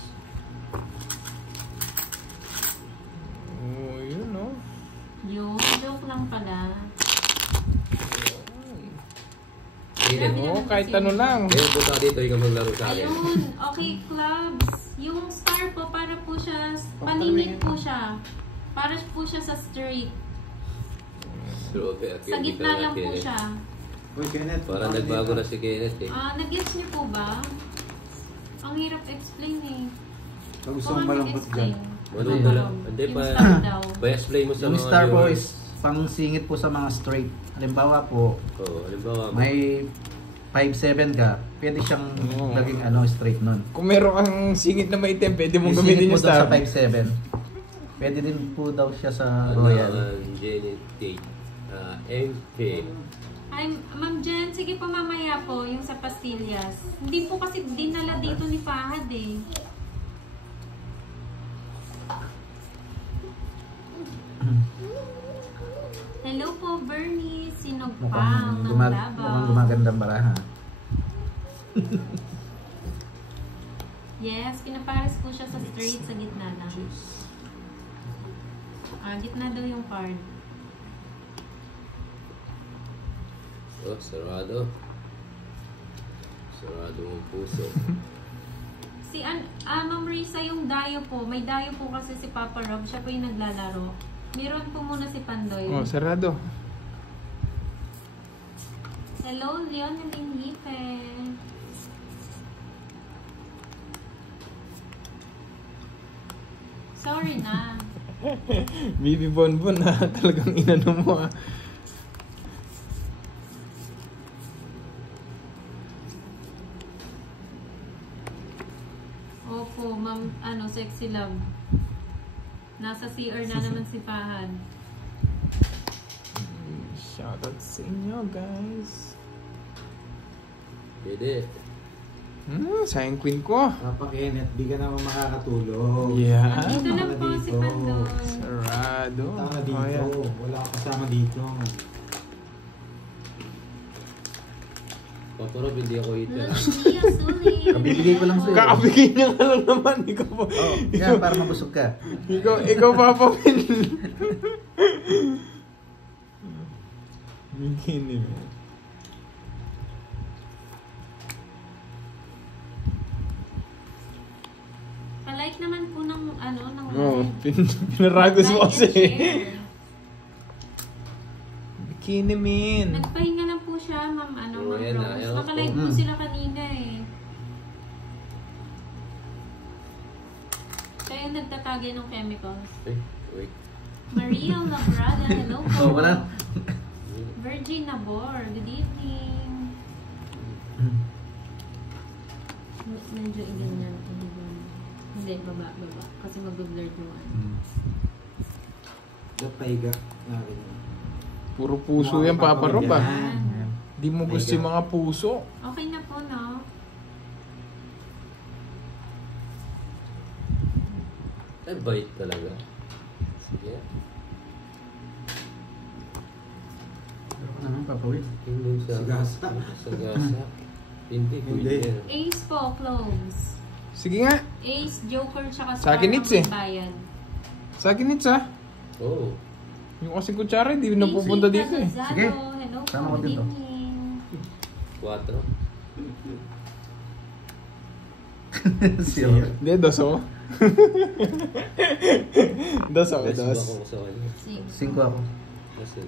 Oo, yun no. Yung joke lang pala. Kenneth. Oo, kahit ano lang. Ngayon, punta ka dito, ikaw maglaro sa akin. Ayun, okay, clubs. Yung star po, para po siya, paningit po siya. Para po siya sa straight. Sa gitna lang po siya. Uy, Kenneth. Parang nagbago na si Kenneth eh. Nag-gets niyo po ba? Ang hirap explain eh. Pag gusto mong malambot dyan. Malungkot ka lang. Hindi Yung pa. star daw. Pa-explain mo sa Yung mga star po viewers. is pang singit po sa mga straight. Halimbawa po, Oo, halimbawa mo. may 5'7" ka, pwede siyang Oo. naging straight nun. Kung meron kang singit na maitim, pwede mong Yung gamitin singit mo yung daw star. sa 5'7", pwede din po daw siya sa Ano Royal. ang genetic? MP. Ay, Ma'am Jen, sige po mamaya po, yung sa pastillas. Hindi po kasi dinala dito ni Fahad eh. Hello po, Bernie. Sinogpang ng Mukhang Davao. gumagandang baraha. Yes, pinapares po siya sa straight sa gitna na. Gitna daw yung card. Oh, sarado. Sarado mong puso. Si Ma'am Risa, yung dayo po, may dayo po kasi si Papa Rob, siya po yung naglalaro. Meron po muna si Pandoy. Oh, sarado. Hello, Leon and Inhipe. Sorry na. Bibi Bonbon na talagang inano mo ah. Opo, ma'am, sexy love. Nasa CR na naman si Fahad. Shoutout sa inyo, guys. Pwede. Sayang queen ko. Papa Kenneth, di ka naman makakatulog. Yeah. Dito lang po si Pandoy. Sarado. Punta ka dito. Oh, yeah. Wala ka kasama dito. Papa Rob, hindi ako ito. Lucia Sulit. Kabibigay ko lang sa'yo. Kakabigay niya nga lang naman. Ikaw pa. Oh, yan, para mabusog ka. Ikaw Papa Pin. Bikini mo. Palike naman po ng ng No, pinaragos mo like and kasi. share. Bikini Min. Nagpahinga lang po siya, Ma'am Oo, Ma'am yan na, Rose. yan ako. Nakalive po sila kanina eh. Kaya nagtatagay ng chemicals. Wait. Maria Labrada, hello po. Oh, wala. Virgin Nabor, good evening. Medyo iganyan. Hindi, baba. Kasi mag-blur yung Pahiga. Puro puso yan, Papa Rob ah. Yan. Di mo gusto yung mga puso. Okay na po, no? Ay, bait talaga. Sige. Ano naman, papawin? Hindi sa Sagasa. Sagasa. Hindi. Hindi. Ace po, cloves. Sige nga. Ace, Joker, tsaka Sa akin ang it's eh. bayad. Sa akin it's ah. Oo. Yung kasing kutsara, hindi na pupunta dito eh. Sige. Hello po, Sama ko good dito. evening. 4. Zero. Hindi, dos oh. Dos ako, Best ba dos. kung sa kanya? 5 ako. Kasi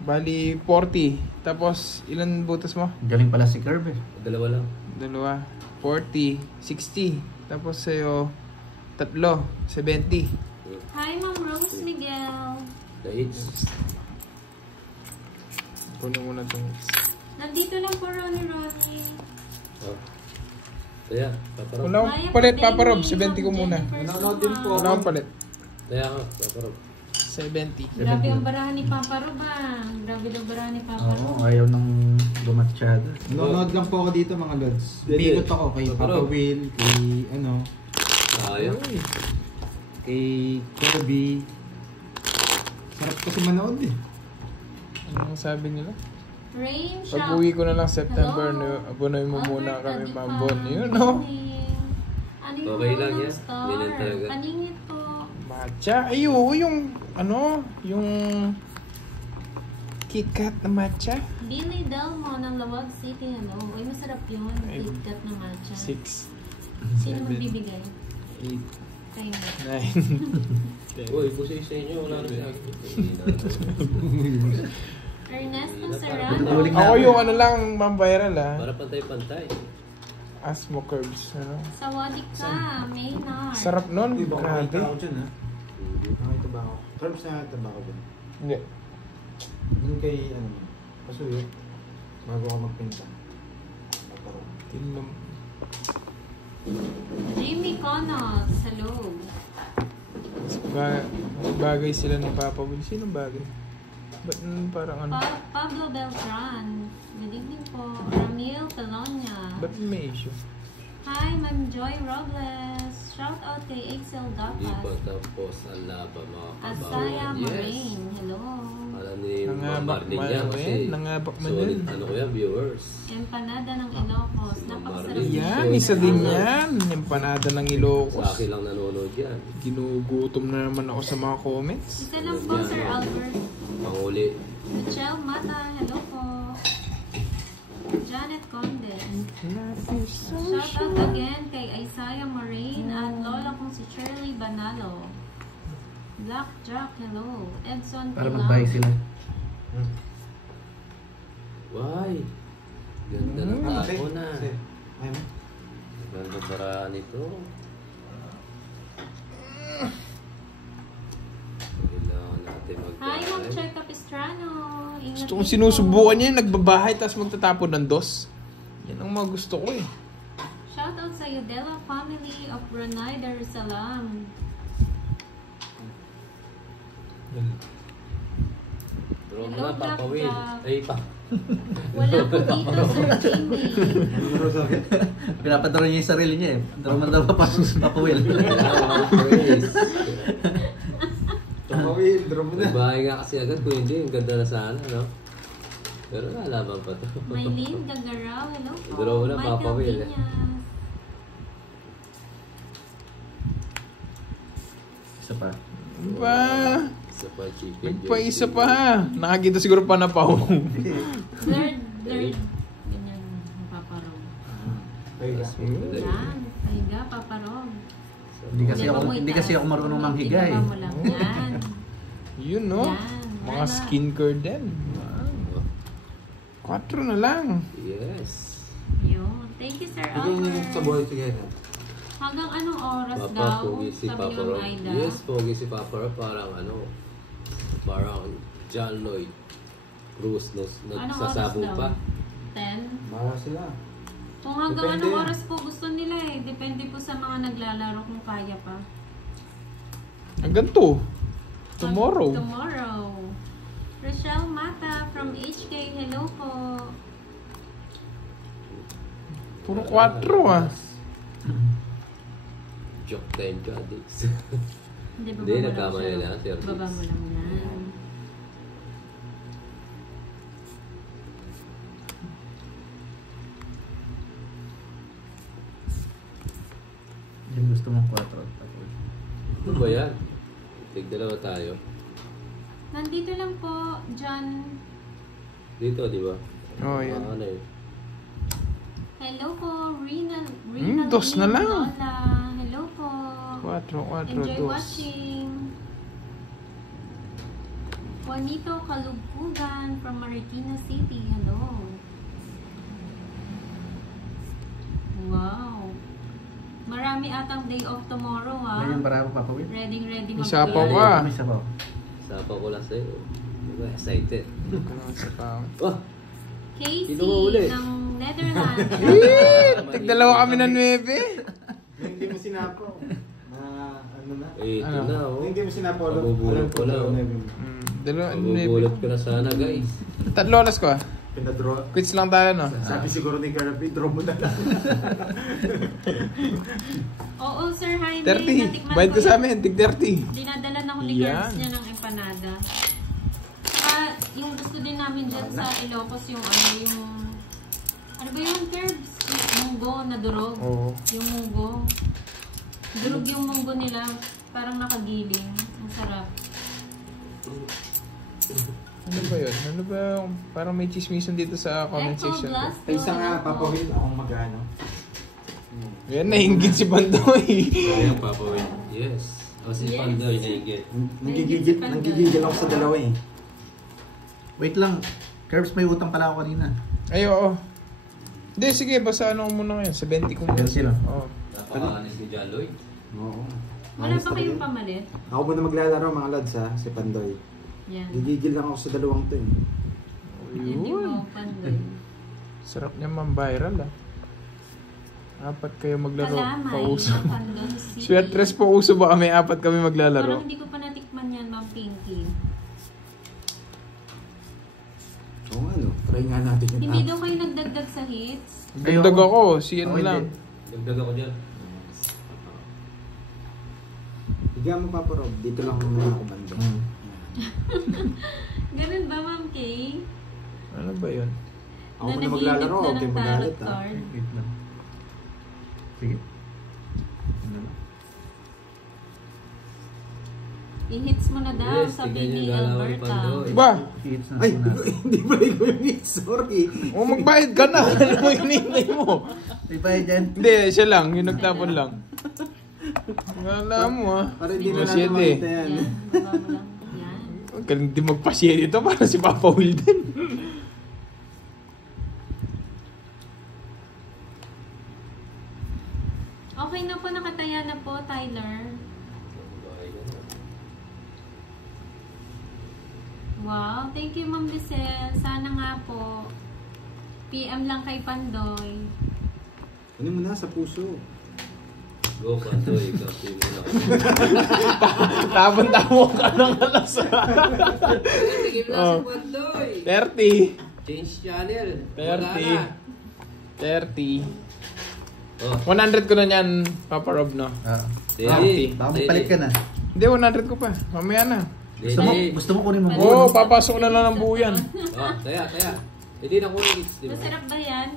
Bali, 40. Tapos, ilan butas mo? Galing pala si Kirby. dalawa lang. Dalawa. 40. 60. Tapos sa'yo, 3. 70. Hi, Ma'am Rose Miguel. The hits. Puno muna itong Nandito lang po, Ronnie. Oh. Kaya, paparap. Wala akong palit, Papa Rob. 70 ko muna. Nanonood din po. Wala akong palit. Kaya ka, paparap. 70. Grabe ang barahan ni Papa Rob ah. Grabe ang barahan ni Papa Rob. Oo, ayaw nang bumatsyado. Nanonood lang po ako dito mga lods. Bigot ako kay Papa Will, kay Ayaw. kay Kirby. Sarap kasi manood eh. Anong sabi nila? Rain Shop. Pag uwi ko na lang September, Hello. abunoy mo muna Albert kami, Tadipan. Ma'am Bon. Yun, no? Ano yung Okay lang unang yan. star? Ganyan talaga. Paningit po. Matcha. Ay, oo, yung, yung KitKat na matcha. Billy Delmo ng Lawag City. Hello. Uy, masarap yun. KitKat na matcha. 6, Sino magbibigay? 8, Kayo. 9. Uy, puso sa inyo. Wala na sa akin. Ernesto Serrano. Ako yung ano lang, ma'am-viral Para pantay-pantay. Asmo Curbs. Ano? Sawadik ka, Maynard. Sarap nun. Hindi ba Grabe. makita ako dyan ha? Nakita ba ako? Curbs na tabako dyan. Hindi. Yung kay ano mo. Pasuyo. Bago ako magpinta. Paparoon. Tingnan. Jimmy Connors. Hello. Mas bagay sila ni Papa Will. Sino bagay? Ba't parang ano? Pablo Beltran. Good evening po. Ramil Pelonia. Ba't may issue? Hi, Ma'am Joy Robles. Shout out kay Excel Di ba Dapas. tapos ang laban mga Asaya kabawan? Moraine. Hello. Alam ni Nangabak Marlin man yan ako kasi yan. Nangabak man solid yan. ano ko yan, viewers. Empanada ng Ilocos. Napakasarap. Yan, Sorry. isa din yan. Yung panada ng Sa Ilocos. akin lang nanonood yan. Ginugutom na naman ako sa mga comments. Isa lang po, Sir Albert. Panguli. Michelle Mata. Hello po. Janet Conde. Shout out again kay Isaiah Moraine at lola kong si Shirley Banalo. Black Jack, hello. Edson Para Pilar. mag-buy sila. Why? Ganda ng tapo na. Ayun. Ganda paraan ito. Kailangan natin Hi, Ma'am mag-buy. Check Capistrano. Ingat Gusto kong din sinusubukan po. niya yung nagbabahay tapos magtatapon ng dos. Yan ang mga gusto ko eh. Shout out sa Udela family of Brunei Darussalam. Bro, Hello, mga Papa Will. Black Ay, pa. Wala po dito, Sir Jimmy. Pinapadaro niya yung sarili niya eh. Daro man daw papawil. Praise. Papawil, daro mo na. Nagbahay nga kasi agad kung hindi, ang ganda na sana, no? Pero nalaban pa to. Maylene Gagaraw, hello po. Draw na, Papa Will, eh. Viñas. Isa pa. Ba? Isa pa, chicken. Nagpaisa pa ha. Nakakita siguro pa na pa ako. Blurred. Ganyan, paparong. Ayun. Yan, higa, paparong. Hindi kasi ako marunong manghiga eh. Ibaba mo lang yan. Yun no. Yan. Mga skincare din. 4 na lang. Yes. Yun. Thank you, Sir Bigyan niyo sa Albert. boy together. Hanggang anong oras Papa, daw? pogi si Sabi Papa yung Rob. Aida. Yes, pogi si Papa Rob. Parang John Lloyd Cruz Anong nagsasabog oras daw? pa. 10? Mahal sila. Kung hanggang Depende. anong oras po gusto nila eh. Depende po sa mga naglalaro kung kaya pa. Hanggang 2. Tomorrow. Tomorrow. Rochelle Mata from HK. Hello po. Puro 4 ah. Joke time ka, Dix. Hindi, Hindi, baba mo nagkamali siya. lang, Sir Baba Dix. mo lang yan. Yung gusto mong 4. Ano ba yan? Tig-dalawa tayo. Nandito lang po, John. Dito, di ba? Oh, yan. Ano yun? Hello po, Rina. dos na lang. Lola. Hello po. 4, Enjoy 2. watching. Juanito Kalugkugan from Marikina City. Hello. Wow. Marami atang day off tomorrow ha. Ganyan para ako papawil. Ready Isa pa mag-play. ka. May sabaw. Sapa ko lang sa'yo. Diba, excited. Oh! Casey Sino mo uli? ng Netherlands. Tigdalawa kami ng 9. Hindi mo sinapo. Na ano na? Eh, ito Ano? na, oh. Hindi mo sinapo. Mabubulot ko na, oh. Dalawa, Mabubulot ko na sana, guys. 3 oras ko ah. Pinadraw. Quits lang tayo no. Sabi siguro ni Karabi, draw mo na lang. Oo, Sir Jaime. 30. natikman Bayad ko ko sa yun. amin. Tig 30. Dinadala na huli Yan. cards niya ng empanada. Yung gusto din namin dyan sa Ilocos, yung ano ba yung curbs? Munggo na durog. Oo. Yung munggo. Durog yung munggo nila. Parang nakagiling. Ang sarap. Ano ba yun? Ano ba? Parang may chismisan dito sa comment Echo section. Blast. Ay, isa nga, Papa Will, akong mag-ano. Yan, nainggit si Pandoy. Ayun, Papa Will. Yes. O si Yes. Pandoy, naigit. Nanggigigil ako sa dalawa eh. Wait lang. Curbs, may utang pala ako kanina. Ay, oo. Hindi, sige. Basta ano muna ngayon. 70 ko muna. 70 lang. Oo. Napakaanis ni John Lloyd. Oo. Wala Ayos pa talaga kayong yun. pamalit? Ako muna maglalaro mga lads ha, si Pandoy. Yan. Gigigil lang ako sa dalawang to eh. Hindi mo pandoy. Sarap niya man-viral ah. Apat kayo maglaro. Kalamay. Pauso. Pandon City. Sweatres po uso ba kami? Apat kami maglalaro. Parang hindi ko pa natikman yan, Ma'am Pinky. Oo nga no, try nga natin yung Hindi daw kayo nagdagdag sa hits? Dagdag ako. Si ano Ako lang. hindi. Dagdag ako dyan. Higa mo Papa Rob, dito lang muna ako banda. Ganun ba, Ma'am Kay? Ano ba yun? Ako muna maglalaro, Na okay ng magalit tarot ha. card. Wait lang. Sige. I-hits mo na daw Yes, sa tignan Baby yung galaw ni Alberta. Pandoy. Ba? Hits na Ay, muna. hindi pala ko yung hit, sorry. O magbayad ka na. Ano mo hinihintay mo? May bayad dyan. Hindi, siya lang. Yung nagtapon lang. Wala mo ah. Para hindi na Mas natin yun makita yan. Yan, baba mo lang. Yan. Ang galing din magpa-share ito para si Papa Will din. Okay na po, nakataya na po, Tyler. Wow, thank you, Ma'am Lisel. Sana nga po, PM lang kay Pandoy. Ano mo na sa puso? Go, Pandoy. Kasi mo na. Tapon-tapon ka ng alas. Sige mo na Oh. si Pandoy. 30. Change channel. Wala 30. na. 30. Oh. 100 ko na yan, Papa Rob, no? Dede. Baka magpalit ka na. Hindi, 100 ko pa. Mamaya na. Dede. Gusto mo kunin mo Oo, papasok na lang ng buo yan. Oh, taya. Hindi na kunin hits, di ba? Masarap ba yan,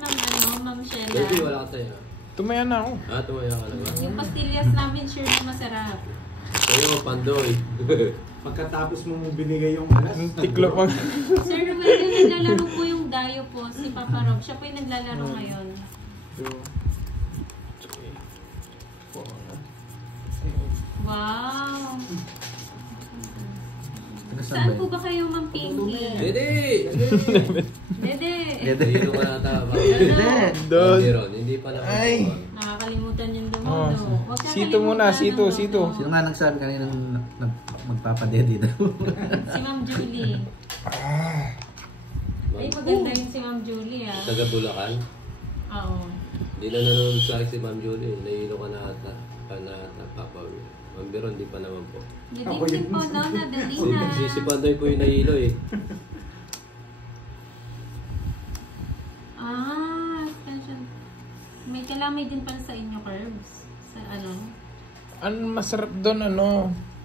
Ma'am Sheila? Dede, wala ka taya. Tumaya na ako. Tumaya ka na ba? Yung pastillas namin, sure na masarap. Sa'yo, Pandoy. Pagkatapos mo binigay yung alas. Ang tiklo pang. Sir Ruel, yung naglalaro po yung Dayo po, si Papa Rob. Siya po yung naglalaro ngayon. Wow! Saan po ba kayo, Ma'am Pinky? Dede! Dede! Dede ko na ata. Doon. Hindi ron, hindi pa naman. Ay. Nakakalimutan yung Oh, dumodo. Huwag sito muna, kakalimutan ng sito. dumodo. Sino nga nagsabi kanina magpapadedi daw? Si Ma'am Julie. Ay, maganda yun si Ma'am Julie ah. Taga Bulacan. Oo. Hindi na nanonood sa akin si Ma'am Julie. Nahilo ka na ata. Papa Will. Ma'am Biron, di pa naman po. Ako Diding yun. po daw na Dalina. Si Pandoy po yung nahilo eh. Extension. May kalamay din pala sa inyo, Curbs. Sa ano? Ang masarap doon,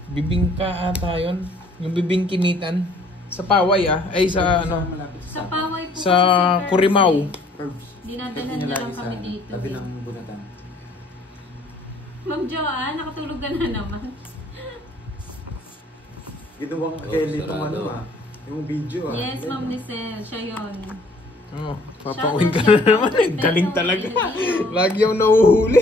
bibingka ata yun. Yung bibingkinitan. Sa Paway Ay, sa ano. Sa Paway po Sa kasi si Curbs Kurimaw. eh. Herbs. Dinadala niya lang kami dito. Tabi eh. ng bunatan. Ma'am Joanne, nakatulog ka na naman. Ginawang Oh, Kelly sarado. itong ano yung video Yes, Ma'am Nicelle. Siya yun. Oh, papawin ka na naman. Galing talaga. Lagi yung nahuhuli.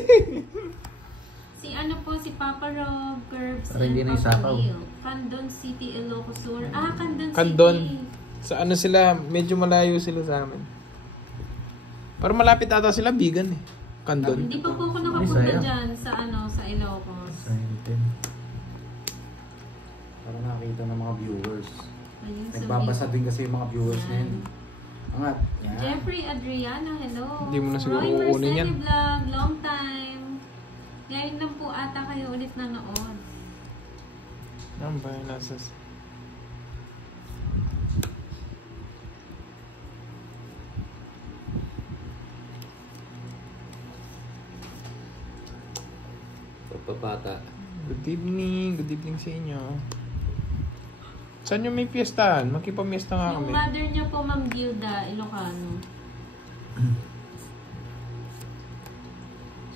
Si ano po, si Papa Rob, Curbs, Para hindi and na Papa isapaw. Will. Candon City, Ilocos Sur. Candon Candon. City. Sa ano sila, medyo malayo sila sa amin. Pero malapit ata sila, Bigan eh. Candon. Hindi pa po ako nakapunta sayang. dyan sa sa Ilocos. Para nakakita ng mga viewers. Ayun, sa Nagbabasa din kasi yung mga viewers Yan. ngayon. Angat. Yan. Jeffrey Adriano, hello. Hindi mo na siguro Roy kukunin yan. Marceli Vlog, long time. Ngayon lang po ata kayo ulit nanood. Ano ba yun? Nasa... Pagpapata. Good evening sa inyo. Saan yung may piyestahan? Makipamiesta nga Yung kami. mother niya po, Ma'am Gilda Ilocano.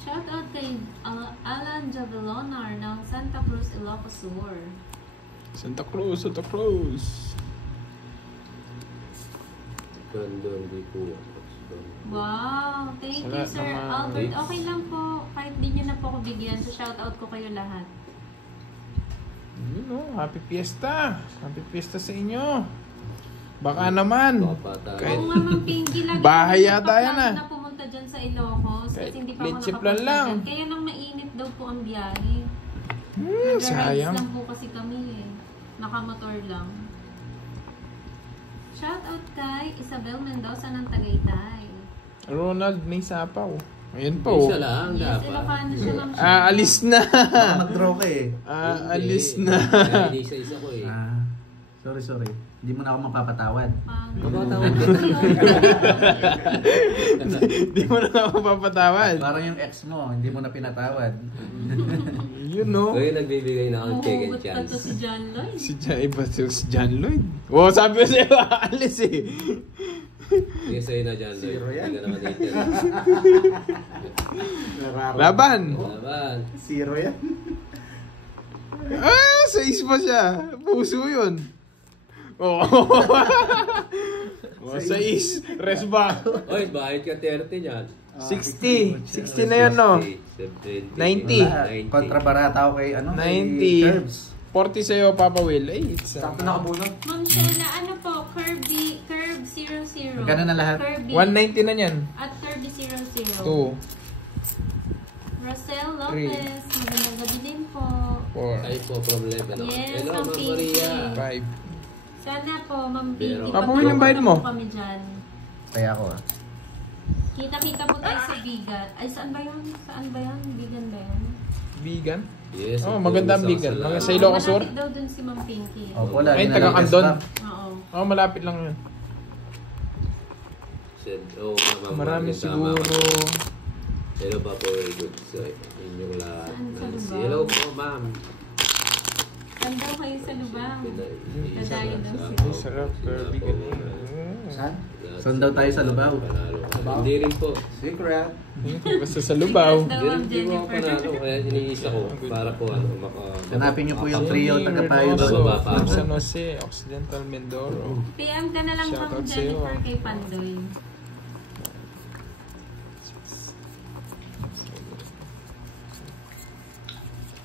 Shout out kay Alan Javelonar ng Santa Cruz, Ilocos Sur. Santa Cruz. Ganda, hindi po. Wow, thank you Sir Albert. Okay lang po, kahit di nyo na po ako bigyan, so shoutout ko kayo lahat. Happy Fiesta! Happy Fiesta sa inyo! Baka naman! Kahit Ma'am Pinky, lagi bahay yata yan na pumunta dyan sa Ilocos kasi hindi pa ako litsiplan nakapunta lang. dyan. Kaya lang mainit daw po ang biyahe. Sayang. lang po kasi kami eh. Nakamotor lang. Shoutout kay Isabel Mendoza ng Tagaytay. Ronald may sapaw. Ayun po. Isa lang, Yes, dapat. Ilocano siya Ma'am. Alis na! Mag-draw ka eh. Alis na! Kaya isa-isa ko eh. Sorry. Hindi mo na ako mapapatawad. Mapapatawad ka. Hindi mo na ako mapapatawad. Parang yung ex mo, hindi mo na pinatawad. Yun no? Kaya nagbibigay na akong second Mahugot pa to chance. si John Lloyd. Si John Lloyd. Wow, sabi ko sa'yo, alis eh. Sige sa'yo na dyan, Lloyd. Zero yan. Hindi ka naman dito. Laban! Laban. Zero yan. Sa ispa siya. Puso yun. Oh. Sa is. Rest ba? Oy, bakit ka 30 dyan? 60. 60 na yun no? 90. Kontrabarata ako kay 90. Curbs. 40 sa'yo, Papa Will. Ay, it's Sakto nakabunot. Ma'am Sheila, ano po? Curb 00. Magkano na lahat? Kirby. 190 na yan. At Kirby 00. 2, Rosel Lopez, magandang gabi din po. 4, Ay po, problema na. Yes, Hello, Ma'am Ma'am Pinky. Maria. 5. Sana po, Ma'am Pinky, Pero- Papa Will, yung bayad mo? kami dyan. Kaya ako Kita-kita po tayo sa Bigan. Ay, saan ba yun? Saan ba yun? Bigan ba yun? Vegan? Yes. Oh, maganda ang vegan. Mga sa Ilocos Sur? Malapit daw dun si Ma'am Pinky. Opo, lagi Ay, na taga lang Candon. test Oo. Oh, malapit lang yun. Ma'am, Marami tama. siguro. Hello, Papa. Very good. So, inyong lahat. Saan sa Nice. Lubao? Hello po, ma'am. Saan daw kayo sa Lubang? Kadayo daw Ay, sila. sarap. Kirby ganun. Saan? Saan daw tayo sa Lubao? Hindi rin po. Secret. Basta sa Lubaw. Secret daw, Ma'am Hindi mo ako panalo. Jennifer. Kaya iniisa ko para po Hanapin niyo po yung trio taga-payo Bababa doon. pa ako. San Jose, Occidental Mindoro. PM ka na lang Ma'am Shoutout sa'yo. Jennifer kay Pandoy.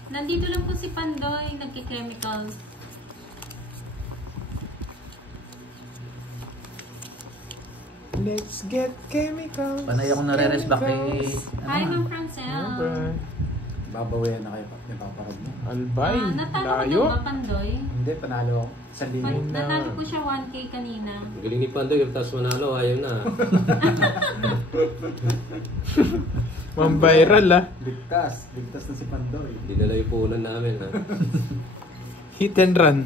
Nandito lang po si Pandoy, nagki-chemicals. Let's get chemicals. Panay akong nare-rest back kay... Hi Ma'am Francel. Babawian na kayo ni Papa Rob mo. Albay, Natalo ko layo. daw ba Pandoy? Hindi, panalo ako. Sa linya. Natalo po siya 1K kanina. Ang galing ni Pandoy, tapos manalo, ayaw na. Mambiral ah. Ligtas. Ligtas na si Pandoy. Dinala yung punan namin, ha? Hit and run.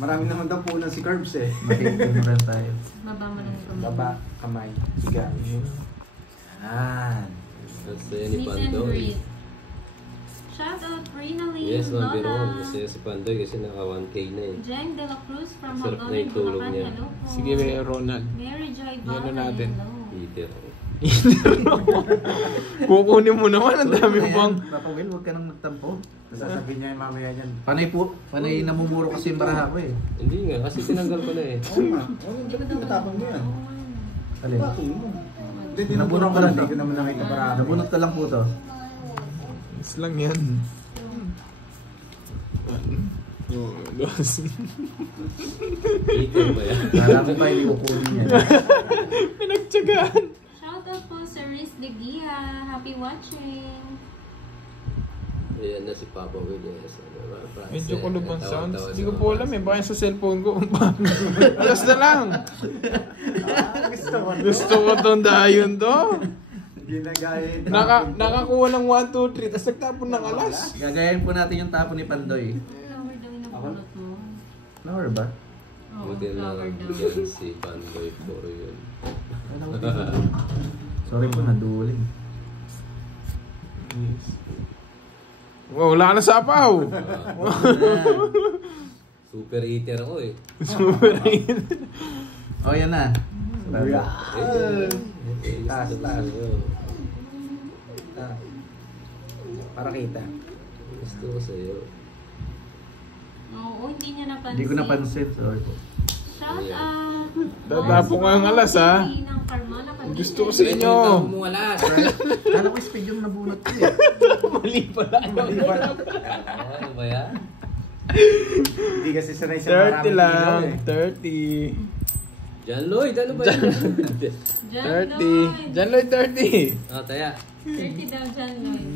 Marami naman daw po si Curbs eh. Makikita tayo. Baba mo lang ito. Baba, kamay, siga. Yan. That's ni Meet and Pandoy. greet. Shout out Rina Lee, Yes, ma'am, pero Lola. masaya si Pandoy kasi naka 1K na eh. Jen De La Cruz from Sarap na Hagawin, yung tulog Bulacan. niya. Hello po. Sige, Ronald. Mary Joy Yan Bala. na natin. Hello. Peter. Kukunin mo naman, ang dami pang... Papa Will, huwag ka nang magtampo. Sasabihin niya yung mamaya niyan. Panay namumuro kasi yung baraha ko eh. Hindi nga, kasi tinanggal ko na eh. Oo nga. Hindi ko matapang mo yan. Alin? Bakit mo? Hindi, Nabunot tinabunot ka ko lang. lang. Hindi ko naman nakita marami. Nabunot ka lang po to. Is lang yan. 1, 2, 3. Peter ba yan? Kala ko pa hindi ko kunin yan. Pinagtsagaan. Shout out po sa Riz Legia. Happy watching. Ayan na si Papa Will. Yes. Medyo kulog ang sounds. Hindi ko po alam eh. Baka yung sa cellphone ko. Alas na lang. Gusto ko. Gusto ko tong dayon to. Ginagaya. Nakakuha ng 1, 2, 3. Tapos nagtapon ng alas. Gagayahin po natin yung tapo ni Pandoy. Flower daw yung napulot mo. Flower ba? Oo, Buti na flower lang daw. bigyan si Pandoy for yun. Sorry po, naduling. Yes. Wow, wala ka na sapaw. Super eater ako eh. Super hit. Oh, yan na. Taas, taas. Para kita. Gusto ko sa'yo. Oo, hindi niya napansin. Hindi ko napansin. Sorry po. Shout out! Tatapo nga ang alas, ha? Ng Carmona, Gusto ko sa inyo. Mo wala. Kala ko speed yung nabunot ko eh. Mali pala. Mali pala. Ano ba yan? Hindi kasi sanay sa 30 maraming ilaw lang. eh. 30. John Lloyd, ano ba yan? 30. John Lloyd 30. Oh, taya. 30 daw John Lloyd.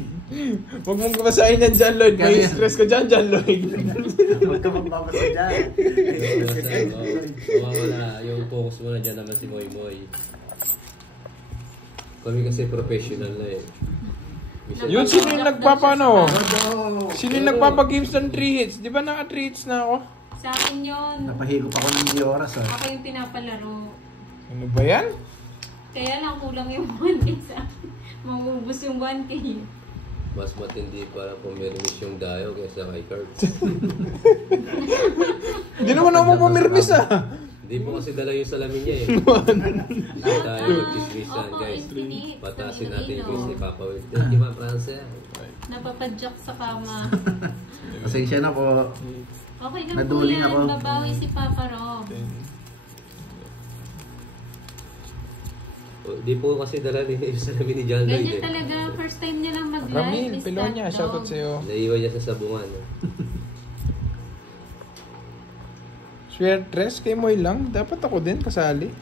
Huwag mong kabasahin yan, John Lloyd. May stress ka dyan, John Lloyd. Huwag ka magbabasa dyan. Mawawala. Yung focus mo na dyan naman si Moy Moy. Kami kasi professional na eh. Yun, sino yung nagpapano? Go! Sino yung nagpapagames ng 3 hits? Di ba naka 3 hits na ako? Sa akin yun. Napahigop ako ng di oras ah. Ako yung pinapalaro. Ano ba yan? Kaya lang kulang yung 1K sa akin. Mangubos yung 1K. Mas matindi para pumirmis yung dayo kaysa kay Kurt. Hindi naman ako pumirmis ah. Hindi po kasi dala yung salamin niya eh. Tayo, kismisan guys. Patasin natin yung quiz ni Papa Will. Thank you, Ma'am Francia. Napapadyak sa kama. Pasensya na po. Okay lang po Naduling yan. ako. Babawi si Papa Rob. Di po kasi dala yung salamin ni John Lloyd Ganyan eh. talaga. First time niya lang mag-live. Ramil, is Pilonya, that shoutout dog. sa'yo. Naiwan niya sa sabungan. Swertres kay Moy lang. Dapat ako din kasali.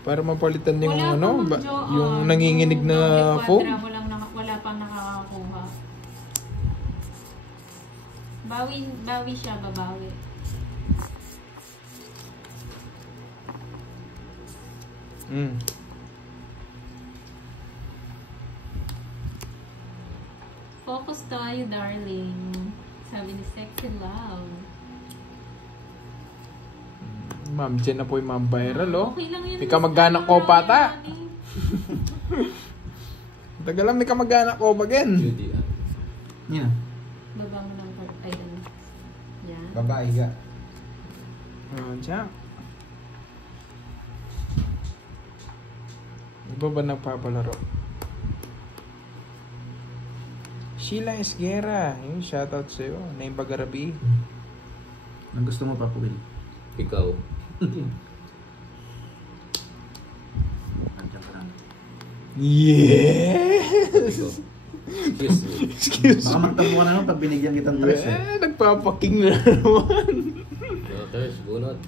Para mapalitan yung Wala ano, pa, ba, Joan. yung nanginginig na Yung phone. wala pang nakakakuha. Bawi siya, babawi. Focus tayo, darling. Sabi ni Sexy Love. Ma'am Jen na po yung ma'am viral, oh. Okay lang yun. May kamag-anak ko pata. Ano, Tagal lang may kamag-anak ko again. Judy ah. Yan. Baba mo lang. Ay, ano. Yan. Babae ka. Diyan. Iba ba nagpapalaro? Sheila Esguera. Yung shoutout sa'yo. Naim Bagarabi. Ang gusto mo pa po, Will? Ikaw. Andiyan ka lang. Yes! Excuse me. Excuse Baka magtampo ka na naman pag binigyan kitang tres eh. Nagpapaking na naman. Okay, bunot.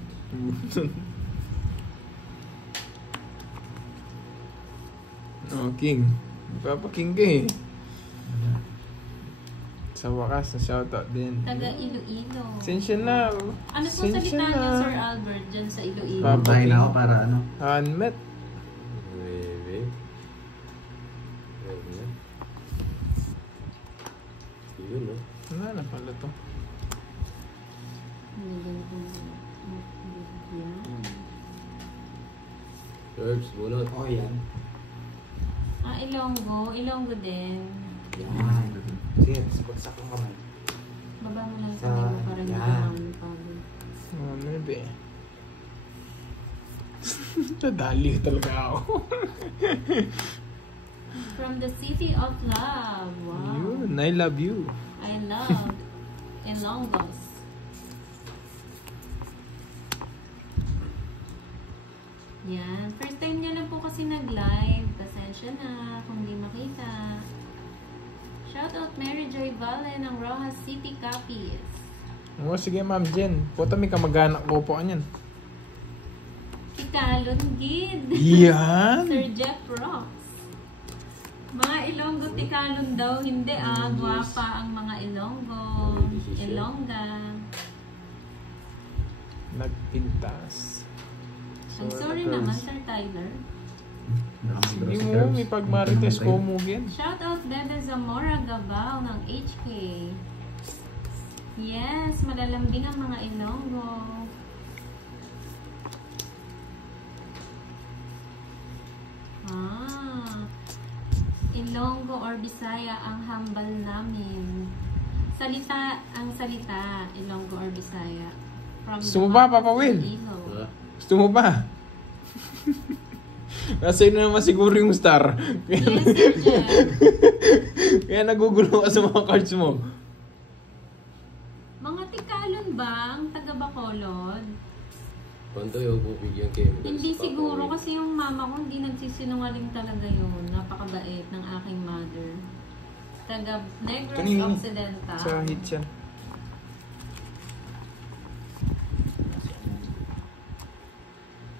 Oh, King. Nagpapaking ka eh. Sa wakas, na shoutout din. Taga Iloilo. Sensya na. Ano po salita niyo, Sir Albert, dyan sa Iloilo? Papain na ako para ano. Hanmet. Maybe. Maybe. Yun, no? Ano na pala to? Herbs, bunot. Oh, yan. Ilonggo. Ilonggo din. Yan. Sige, pagsak ang kamay. Baba mo lang Sa- sa mo para hindi ka yan. mamipagod. Oh, maybe. Nadali talaga ako. From the city of love. Wow. Yun, I love you. I love Ilonggos. Yan. First time niya lang po kasi nag-live. Pasensya na kung di makita. Shoutout Mary Joy Valle ng Rojas City Capiz. Oh, sige Ma'am Jen. Puta may kamag-anak ko po kanyan. Ikalon Gid. Yan! Sir Jeff Rocks. Mga Ilonggo Tikalon daw. Hindi Guwapa ang mga Ilonggo. Ilongga. Nagpintas. I'm sorry naman, Sir Tyler. Sige mo, may pagmarites ko mo gen. Shoutout Bebe Zamora Gabao ng HK. Yes, malalambing ang mga Ilonggo. Ilonggo or Bisaya ang hambal namin. Ang salita, Ilonggo or Bisaya. From Gusto mo ba, Papa Will? Ha? Gusto mo ba? Nasa na naman siguro yung star. Yes, Sir Jeff. Kaya nagugulo ka sa mga cards mo. Mga Tikalon ba ang taga Bacolod? Pantoy, huwag mo bigyan chemicals. Hindi siguro kasi yung mama ko hindi nagsisinungaling talaga yun. Napakabait ng aking mother. Taga Negros Kanina. Occidental. Sa hit siya.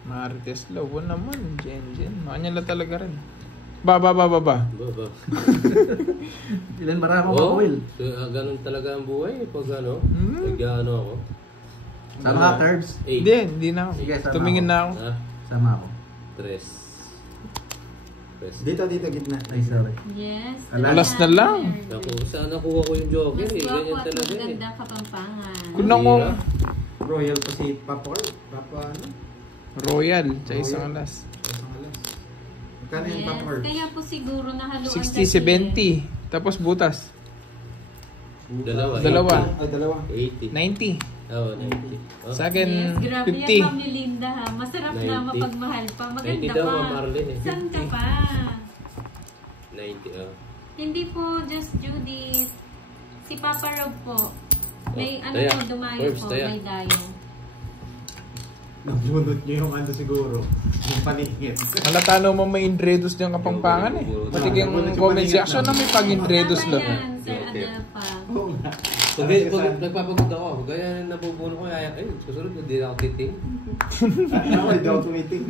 Marites Law naman. Jen. Makanya lang talaga rin. Ba. Baba. Ilan marami ako Oh, Will? so, ganun talaga ang buhay pag ano, nag-ano ako. Sama ka, Curbs? 8. Hindi na ako. Sige, sama Tumingin ako. na ako. Ha? Sama ako. 3. Dito, gitna. Ay, sorry. Yes. Alas na lang. Naku, saan nakuha ko yung joker Mas eh? gwapo Ganyan at talaga eh. maganda Kapampangan. Kunang ko. Hira. Royal pa si Papa Carl. Papa ano? Royal. Sa isang alas. Isang alas. Magkano yung Yes. Papa Carl? Kaya po siguro nahaluan 60-70. Tapos butas. Dalawa. Dalawa. Ay, dalawa. 80. 90. Oo, 90. Oh, Sa akin, Yes, grabe 50. yan, Ma'am Linda ha. Masarap na 90. mapagmahal pa. 90 Maganda daw, pa. Ma'am Marlene eh. Saan ka pa? 90, Hindi po just Judith. Si Papa Rob po. May Oh, ano taya. po, dumayo Curbs, po. taya. May dayo. Nabunot niyo yung ano siguro. Yung paningit. Malata naman may Indredos diyang Kapampangan eh. Pati yung comment section na may pag-Indredos Tama lang. yan, Sir Adelpa. Oo nga. Pag nagpapagod ako, gaya na nabubuno ko, ay, susunod, hindi na ako titing. Ako, hindi ako tumiting.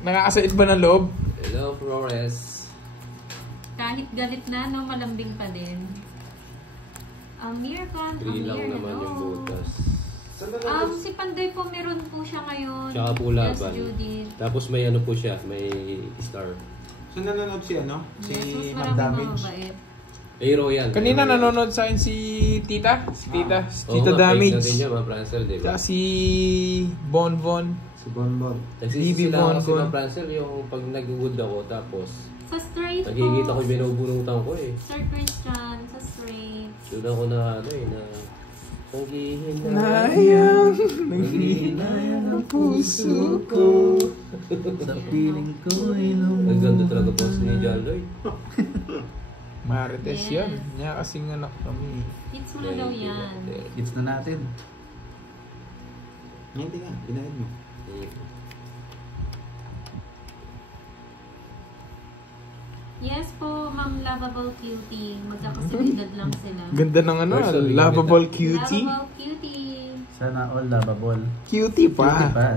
Nakakasait ba ng loob? Hello, Flores. Kahit galit na, no, malambing pa din. Amir Khan, 3 lang Amir, naman yung hello. butas. Si Panday po, meron po siya ngayon. Tsaka po Yes, laban. Judith. Tapos may ano po siya, may star. So nanonood si ano? Si Yes, mas Ma'am marami Damage. mababait. Royal. Kanina nanonood sa akin si Tita. Si Tita. Si Oo Tita nga, fake Damage. natin niya, Ma'am Francel, di ba? Tsaka si Bonbon. Si Bonbon. Nagsisisi Bibi lang ako si Bonbon. Ma'am Francel yung pag nag-wood ako, tapos Sa straight nakikita ko po, yung binubunutan ko eh. Sir Christian, sa straight. Doon ako na ano eh, na paghihinay. Nayang nanghihinayang ang puso ko. Sa piling ko ay Ang ganda talaga boss ni John Lloyd. Marites Yes. yan. Niya kasing anak kami. Hits mo na daw yan. Hits na natin. Hindi nga, binayad mo. Yes po, Ma'am Lovable Cutie. Magkakasimilad lang sila. Ganda ng ano, Personally, lovable cutie. Lovable Cutie. Sana all lovable. Cutie Cutie pa. pa.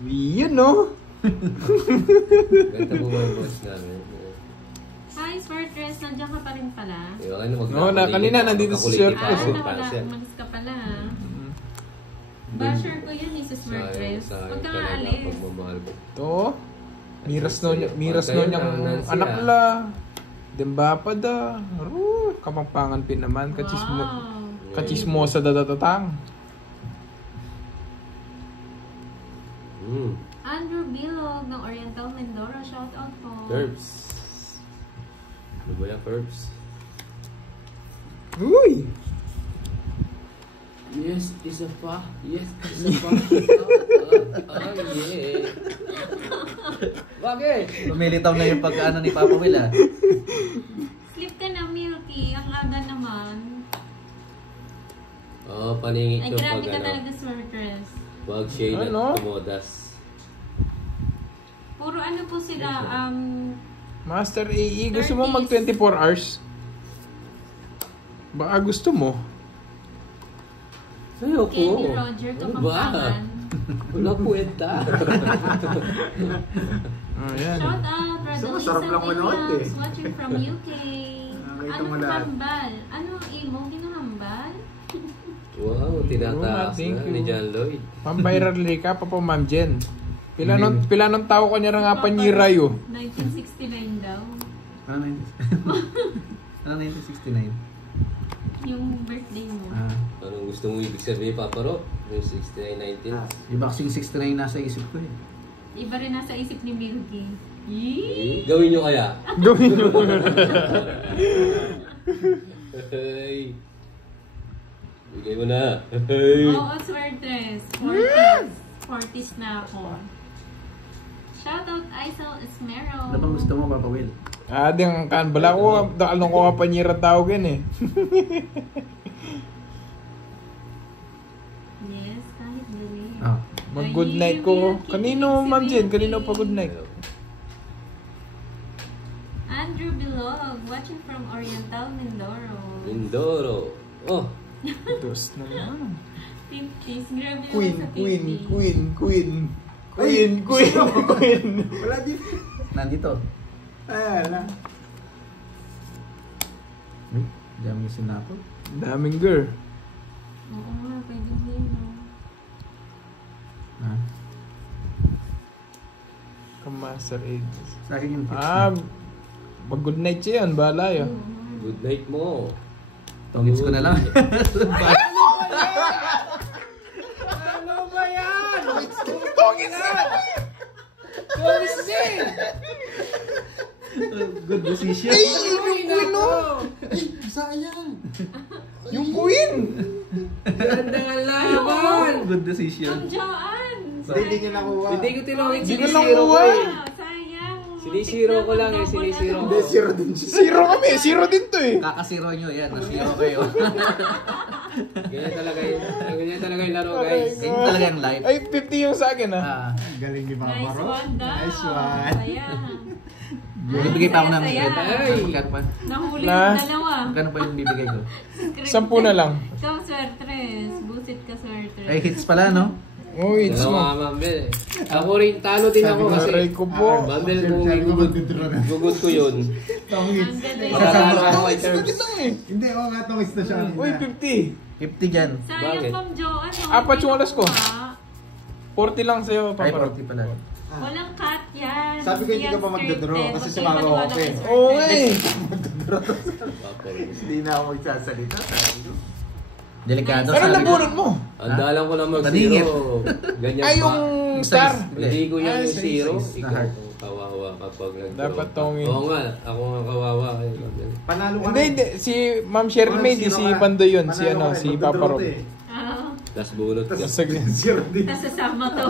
Yun no? Ganda mo ba yung boss namin? Hi, Smartress. Nandiyan ka pa rin pala. Oo, kanina nandito si Sir Chris, eh. Nawala. Umalis ka pala. Basher ko yun, si Smartress. Huwag kang aalis. To. Miras no niyang Nancy, anak la. Demba pa da. Kapampangan pin naman. Wow. Kachismosa dadatatang. Andrew Bilog ng Oriental Mindoro. Shout out po. Curbs. Ano ba yan, Curbs? Uy! Yes, isa pa. Yes, isa pa. Yeah. Bakit? Lumilitaw na yung pag-ano ni Papa Will ah. Sleep ka na, Milky. Ang aga naman. Oo, paningit Ay, yung grabe pag ka ano. talaga, Smartress. Wag shade at Ano? kumodas. Puro ano po sila, Master AE, gusto mo mag 24 hours? Baka gusto mo. Ayoko. Kenny Roger Ano ba? Kapampangan. Wala puwenta. Ayan. Shout out, Rodolisa masarap lang manood eh. Williams, watching from UK. Nakita Anong mo lahat. hambal? Ano imo? Ginuhambal? Wow, tinataas Thank na you. ni John Lloyd. Pambayrar ka pa po, Ma'am Jen. Pila nun tao ko niya nga panyirayo. 1969 daw. Ano 1969? Yung birthday mo. Anong gusto mo ibig sabihin, Papa Rob? Yung 69-19? Yung boxing 69 nasa isip ko eh. Iba rin nasa isip ni Milky. Yee! Gawin nyo kaya? Gawin nyo. Hey. Bigay mo na. Hey. Oo, Swertres. 40s. 40s na ako. Shoutout Aisel Esmero. Ano bang gusto mo, Papa Will? Ding kan bala ko anong ko panyira tawag yan eh. Yes, kahit gawin. Ah, Mag-good night ko. Kanino, Ma'am Jen? Kanino pa good night? Andrew Bilog, watching from Oriental, Mindoro. Mindoro. Oh, Dos na naman. Tintis, grabe Queen, naman sa queen, tintis. queen, queen. Queen, queen, queen. Wala din. Nandito. Ay, wala. Diyan yung sinapot. Daming girl. Oo nga, pwedeng yun, no? Ha? Kamaster AIDS. Sa akin yung tips Ah, na. mag-good night siya yan. Bahala yun. good night mo. Tongits ko na lang. Ano ba yan? Tongis na! Tongis na! Good decision. Ay, yung queen oh! Sayang. Yung queen! Ganda nga laban! Good decision. Ang Joan! Hindi niya nakuha. Hindi ko tinawag. Hindi ko Sinisiro ko nakuha. eh. Sayang. Sinisiro ko lang eh, sinisiro ko. Hindi, zero din siya. Zero kami. Zero din to eh. Kakasiro nyo yan. Nasiro kayo. Ganyan talaga yung laro guys. Ganyan talaga yung life. Ay, 50 yung sa akin ah. Ah, Galing ni Mama Nice Ro. one daw. Nice one. Sayang. bibigay pa ako ng Sayang. Magkano pa? Nahuli Na? yung dalawa. Magkano pa yung bibigay ko? 10 na lang. Ikaw swertres. Busit ka swertres. Ay, hits pala, no? Oh, it's Dalawa mo. Mambel eh. Ako rin, talo din ako kasi. Aray ko po. Mambel, kung gugod ko yun. Tongits. Ang ganda yun. Matatalo ako kay Tongis Terps. lang eh. Hindi, oo nga, tongits na siya. Uy, 50. 50 dyan. Sayang, Bakit? Ma'am Joan. Apat yung alas ko. Ah, 40 lang sa'yo, Ay, Papa. 40 pala. Walang cut yan. Sabi ko, hindi ka pa magdodraw kasi sumabaw ako eh. Oo nga eh. Hindi na ako magsasalita. Delikado. Ano sabi ko. nabunot mo? Andalan ko lang Nadingit. mag-zero. Ganyan Ay, pa. yung star. Hindi ko yan Ah, yung size, zero. size na Ikaw heart. ang kawawa kapag nag-draw. Dapat tongin. Oo nga, ako nga kawawa. Kay Mambel. Panalo ka Hindi, hindi. Si Ma'am Cheryl May, di si Pandoy yun. Si ano, si Papa Rob. Ah, Tapos bunot ka. Sige. Zero din. tas sasama to.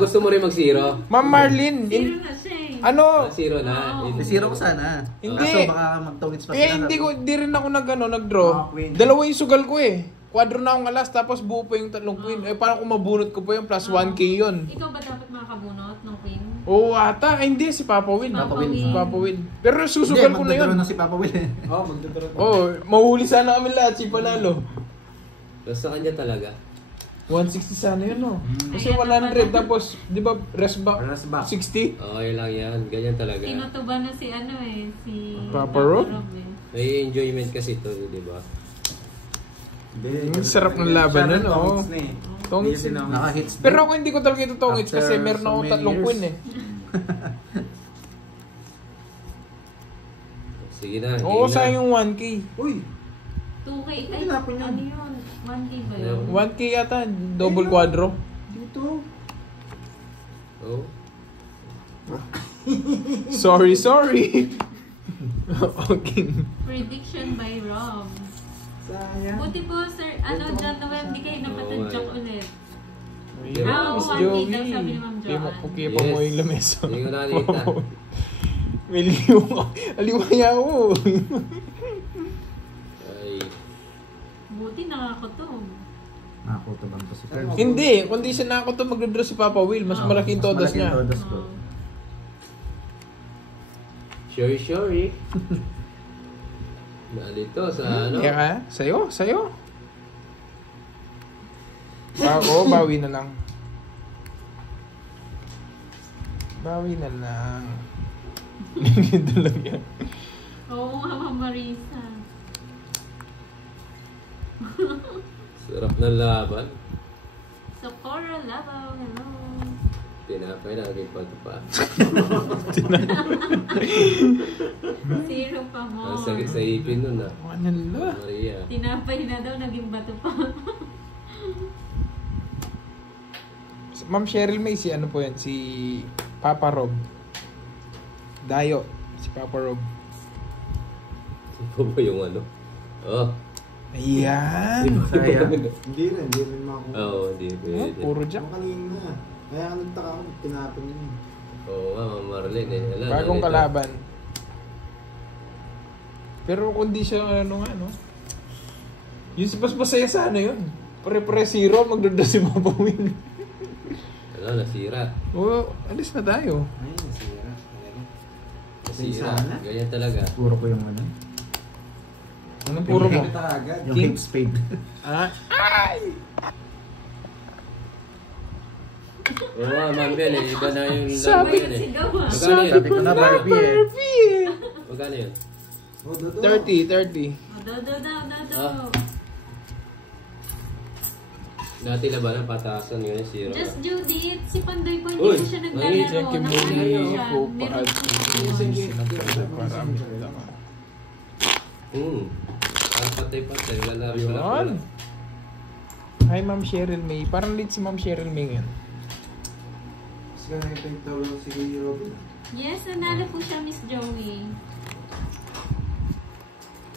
Gusto mo rin mag-zero? Ma'am Marlene, Zero na siya eh. ano? Zero na. Oo. Zero ko sana. Hindi. Kaso baka magtongits pa Kaya sila. hindi rin ako nag-draw. Queen. Dalawa yung sugal ko eh. Quadro na akong alas, tapos buo pa yung tatlong queen. Eh, parang kung mabunot ko pa yung plus 1k yun. Ikaw ba dapat makakabunot ng queen? Oo, ata. Ay, hindi. Si Papa Will. Papa Will. Si Papa Will. Pero susugal ko na yun. na si Papa Will. Oo, magdodraw. Oo, mahuli sana kami lahat. Si Panalo. Basta kanya talaga. 160 sana yun, no? Kasi Ayan na 100, pala. tapos, di ba, rest back? Rest back. 60? Okay lang yan. Ganyan talaga. Tinutuba na si ano eh, si Papa Rob? eh. May enjoyment kasi ito, di ba? Hindi. Ang sarap ng laban nun, Siya oh. tongits na eh. Tongits. Hindi din ako- Naka-hits. Pero ako hindi ko talaga ito tongits After kasi meron so akong many tatlong years. queen eh. Sige na. Oo, game na. sayang yung 1k. Uy, 2K, ay, Tinapon yun. ano yun? 1K ba yun? 1k yata, double quadro. dito. Oh. Sorry. Okay. Prediction by Rob. Sayang. Buti po, sir, ano, John Noel, di kayo napatadjak ulit. Ayun, Ah, Miss 1K Joey. daw, sabi ni Ma'am Kaya Joanne. okay pa mo yung lamesa. Hindi ko nakita. May liw ako. Aliwaya ako. Ay. Buti nakakotog. Nakakuto bang to si Terps? Hindi, kundi siya na ako to magdodraw si Papa Will. Mas malaking todas Mas malaking niya. todas ko. Oh. Sorry. Nalito sa ano? Kaya ka? Sa'yo. Ako, bawi na lang. Ganito lang yan. Oo nga, Ma'am Marisa. Sarap ng laban. Socorro Labaw, hello. Tinapay na agad pa ito pa. Zero pa mo. Ang sakit sa ipin nun ah. Ano la? Maria. Tinapay na daw, naging bato pa. Ma'am Cheryl May, si ano po yan? Si Papa Rob. Dayo. Si Papa Rob. Ito ba yung ano? Oh. Ayan. Sayang. Hindi rin makakuha. Oo, hindi Oh, pwede. puro jack. Ang kanina. Kaya ka nagtaka ako, tinapon yun. Oo nga, Ma'am Marlene eh. Wala, Bagong nalito. kalaban. Pero kundi siya ano nga, no? Yung si Paspas saya sana yun. Pare-pare zero, magdada si Papa Will. Ano, nasira. Oh, alis na tayo. Ay, nasira. Talaga. Nasira. Sana? Ganyan talaga. Puro ko yung ano. Anong puro mo? Kita agad. Yung King? hip spade. Ah, ay! Oo nga, Ma'am Bel, eh. Iba na yung Sabi- yan eh. Sigaw ah. Magkano yun? Sabi ko na Barbie eh. Magkano yun? Oh, dodo. 30. Ah. Dati labanan, pataasan ngayon, zero. Just Judith, si Pandoy po Uy! hindi na siya Ay, naglalaro. Check yung Nakano movie siya. ko Meron pa. Ang patay-patay, lalaro sa Yun. laban. Hi, Ma'am Cheryl May. Parang late si Ma'am Cheryl May ngayon. Mas ka nakita yung tawag si Kuya Robin. Yes, nanalo po siya, Miss Joey.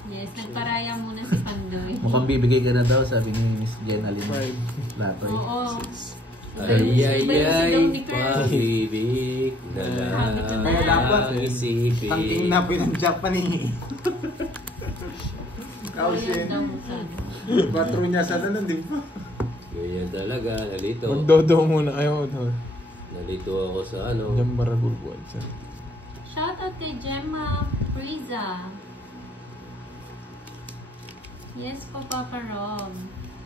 Yes, nagparaya muna si Pandoy. Mukhang bibigay ka na daw, sabi ni Miss Jenaline. 5. Latoy. Oo. Ay, ay, Iba yung ay, sigaw ni Kurt. pag-ibig na lang Kaya dapat ang isipin. Tangking na pinanjak pa ni Ayan daw sana. Patro niya sa tanan, di ba? Ganyan talaga, nalito. Magdodo muna. Ayaw. Nalito ako sa ano. Diyan baragulbuan. Shoutout kay Gemma Friza. Yes po, Papa Rob.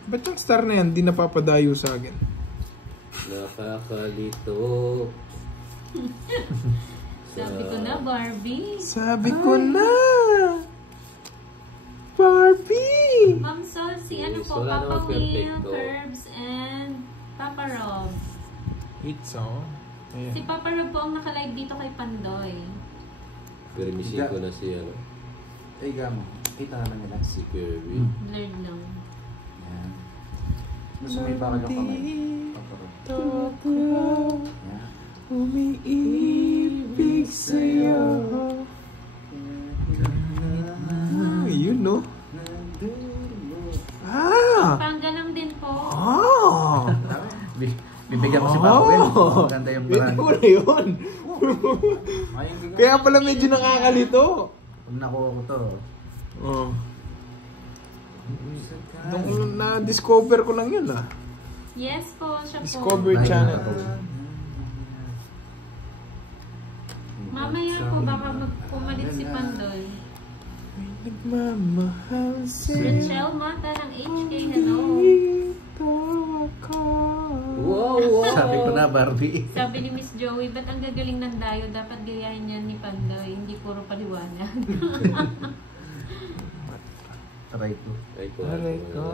Ba't yung star na yan, di napapadayo sa akin? Nakakalito. Sabi ko na, Barbie. Sabi ko na! Barbie! Ma'am Sol, si ano po, Wala Papa namang Will, perfecto. Curbs, and Papa Rob. It's all. Ayan. Si Papa Rob po ang nakalive dito kay Pandoy. Permisin ko na si ano, Ay, gamo. Kita naman nila. si Kirby. Blurred lang. Yan. Mas may bakal ang kamay. Ako Yan. umiibig sa'yo. Yun, no? Ah! Panggalang din po. Ah! Bibigyan ko si Papa Will. Maganda yung Pwede brand. mo na yun. Ayun, di ka. Kaya pala medyo nakakalito. Pag nakuha ko to, Oh. Nung na-discover ko lang yun ah. Yes po, siya po. Discover channel. Mamaya po, baka pumalit si Pandoy. Nagmamahal sa'yo. Rachel Mata ng HK, hello. Wow, wow! sabi ko na Barbie. Sabi ni Miss Joey, ba't ang gagaling ng dayo? Dapat gayahin niya ni Pandoy, hindi puro paliwanag. Try ko. Ay, Aray ko.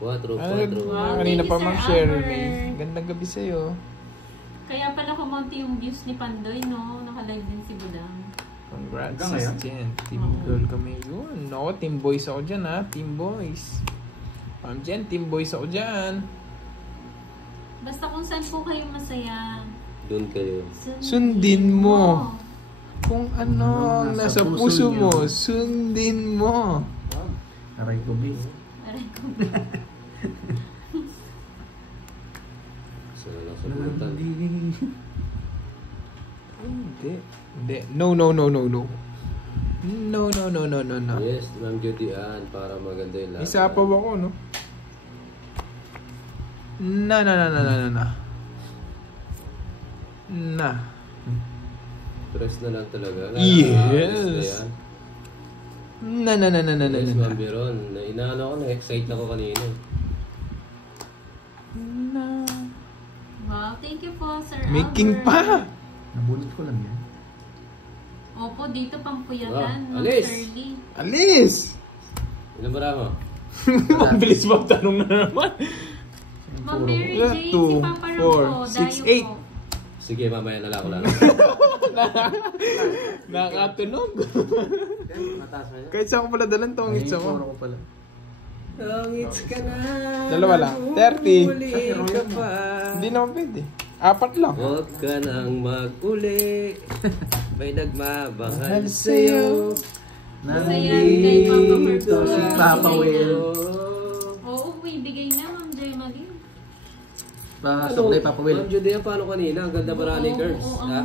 4, Ay, 4. Wow, kanina thank pa you, Ma'am Sir Cheryl Albert. May. Gandang gabi sa'yo. Kaya pala kumonti yung views ni Pandoy, no? Naka-live din si Budang. Congrats, Hanggang ngayon? Sis Jen. Team girl kami yun. Ako, team boys ako dyan ha. Team boys. Ma'am Jen, team boys ako dyan. Basta kung saan po kayo masaya, Doon kayo. Sundin mo. Kung ano ang Nasa nasa puso puso mo, niyo. sundin mo. Try ko, B. Aray ko. Sa lang sa butan. Hindi. Hindi. No, no, no, no, no. No, no, no, no, no, no. Yes, Ma'am Judy Ann, para maganda yung laban. Isa pa ako, no? Na. Press na lang talaga. Yes. Yes, Na. Ma'am Biron. Inaano ako, na-excite ako kanina. Wow, thank you po, Sir Making Albert. pa. Nabunot ko lang yan. Opo, dito pampuyatan, Wow, Ma'am alis. Shirley. Alis! Ilan ba mo? Mabilis ba ang tanong na naman? Ma'am Mary Yeah, Jane, si 2, Papa Ron 4, po, 6, dayo 8. po. Sige, mamaya na lang ako lang. Nakatunog. Mataas ka yan? Kahit saan ko pala dalang tongits Puro ako. ko pala. Tongits ka na. Dalawa lang. 30. Uli ka pa. Hindi naman pwede. 4 lang. Huwag ka nang mag-uli. May nagmamahal sa'yo. Masaya kay Papa Nandito Ferguson. si Papa Will. Oo, ibigay na, Ma'am Jemaline. Pasok na yung Papa Will. Ma'am Judy, paano kanina? Ang ganda ba ni Oo, Curves? oo, Ha?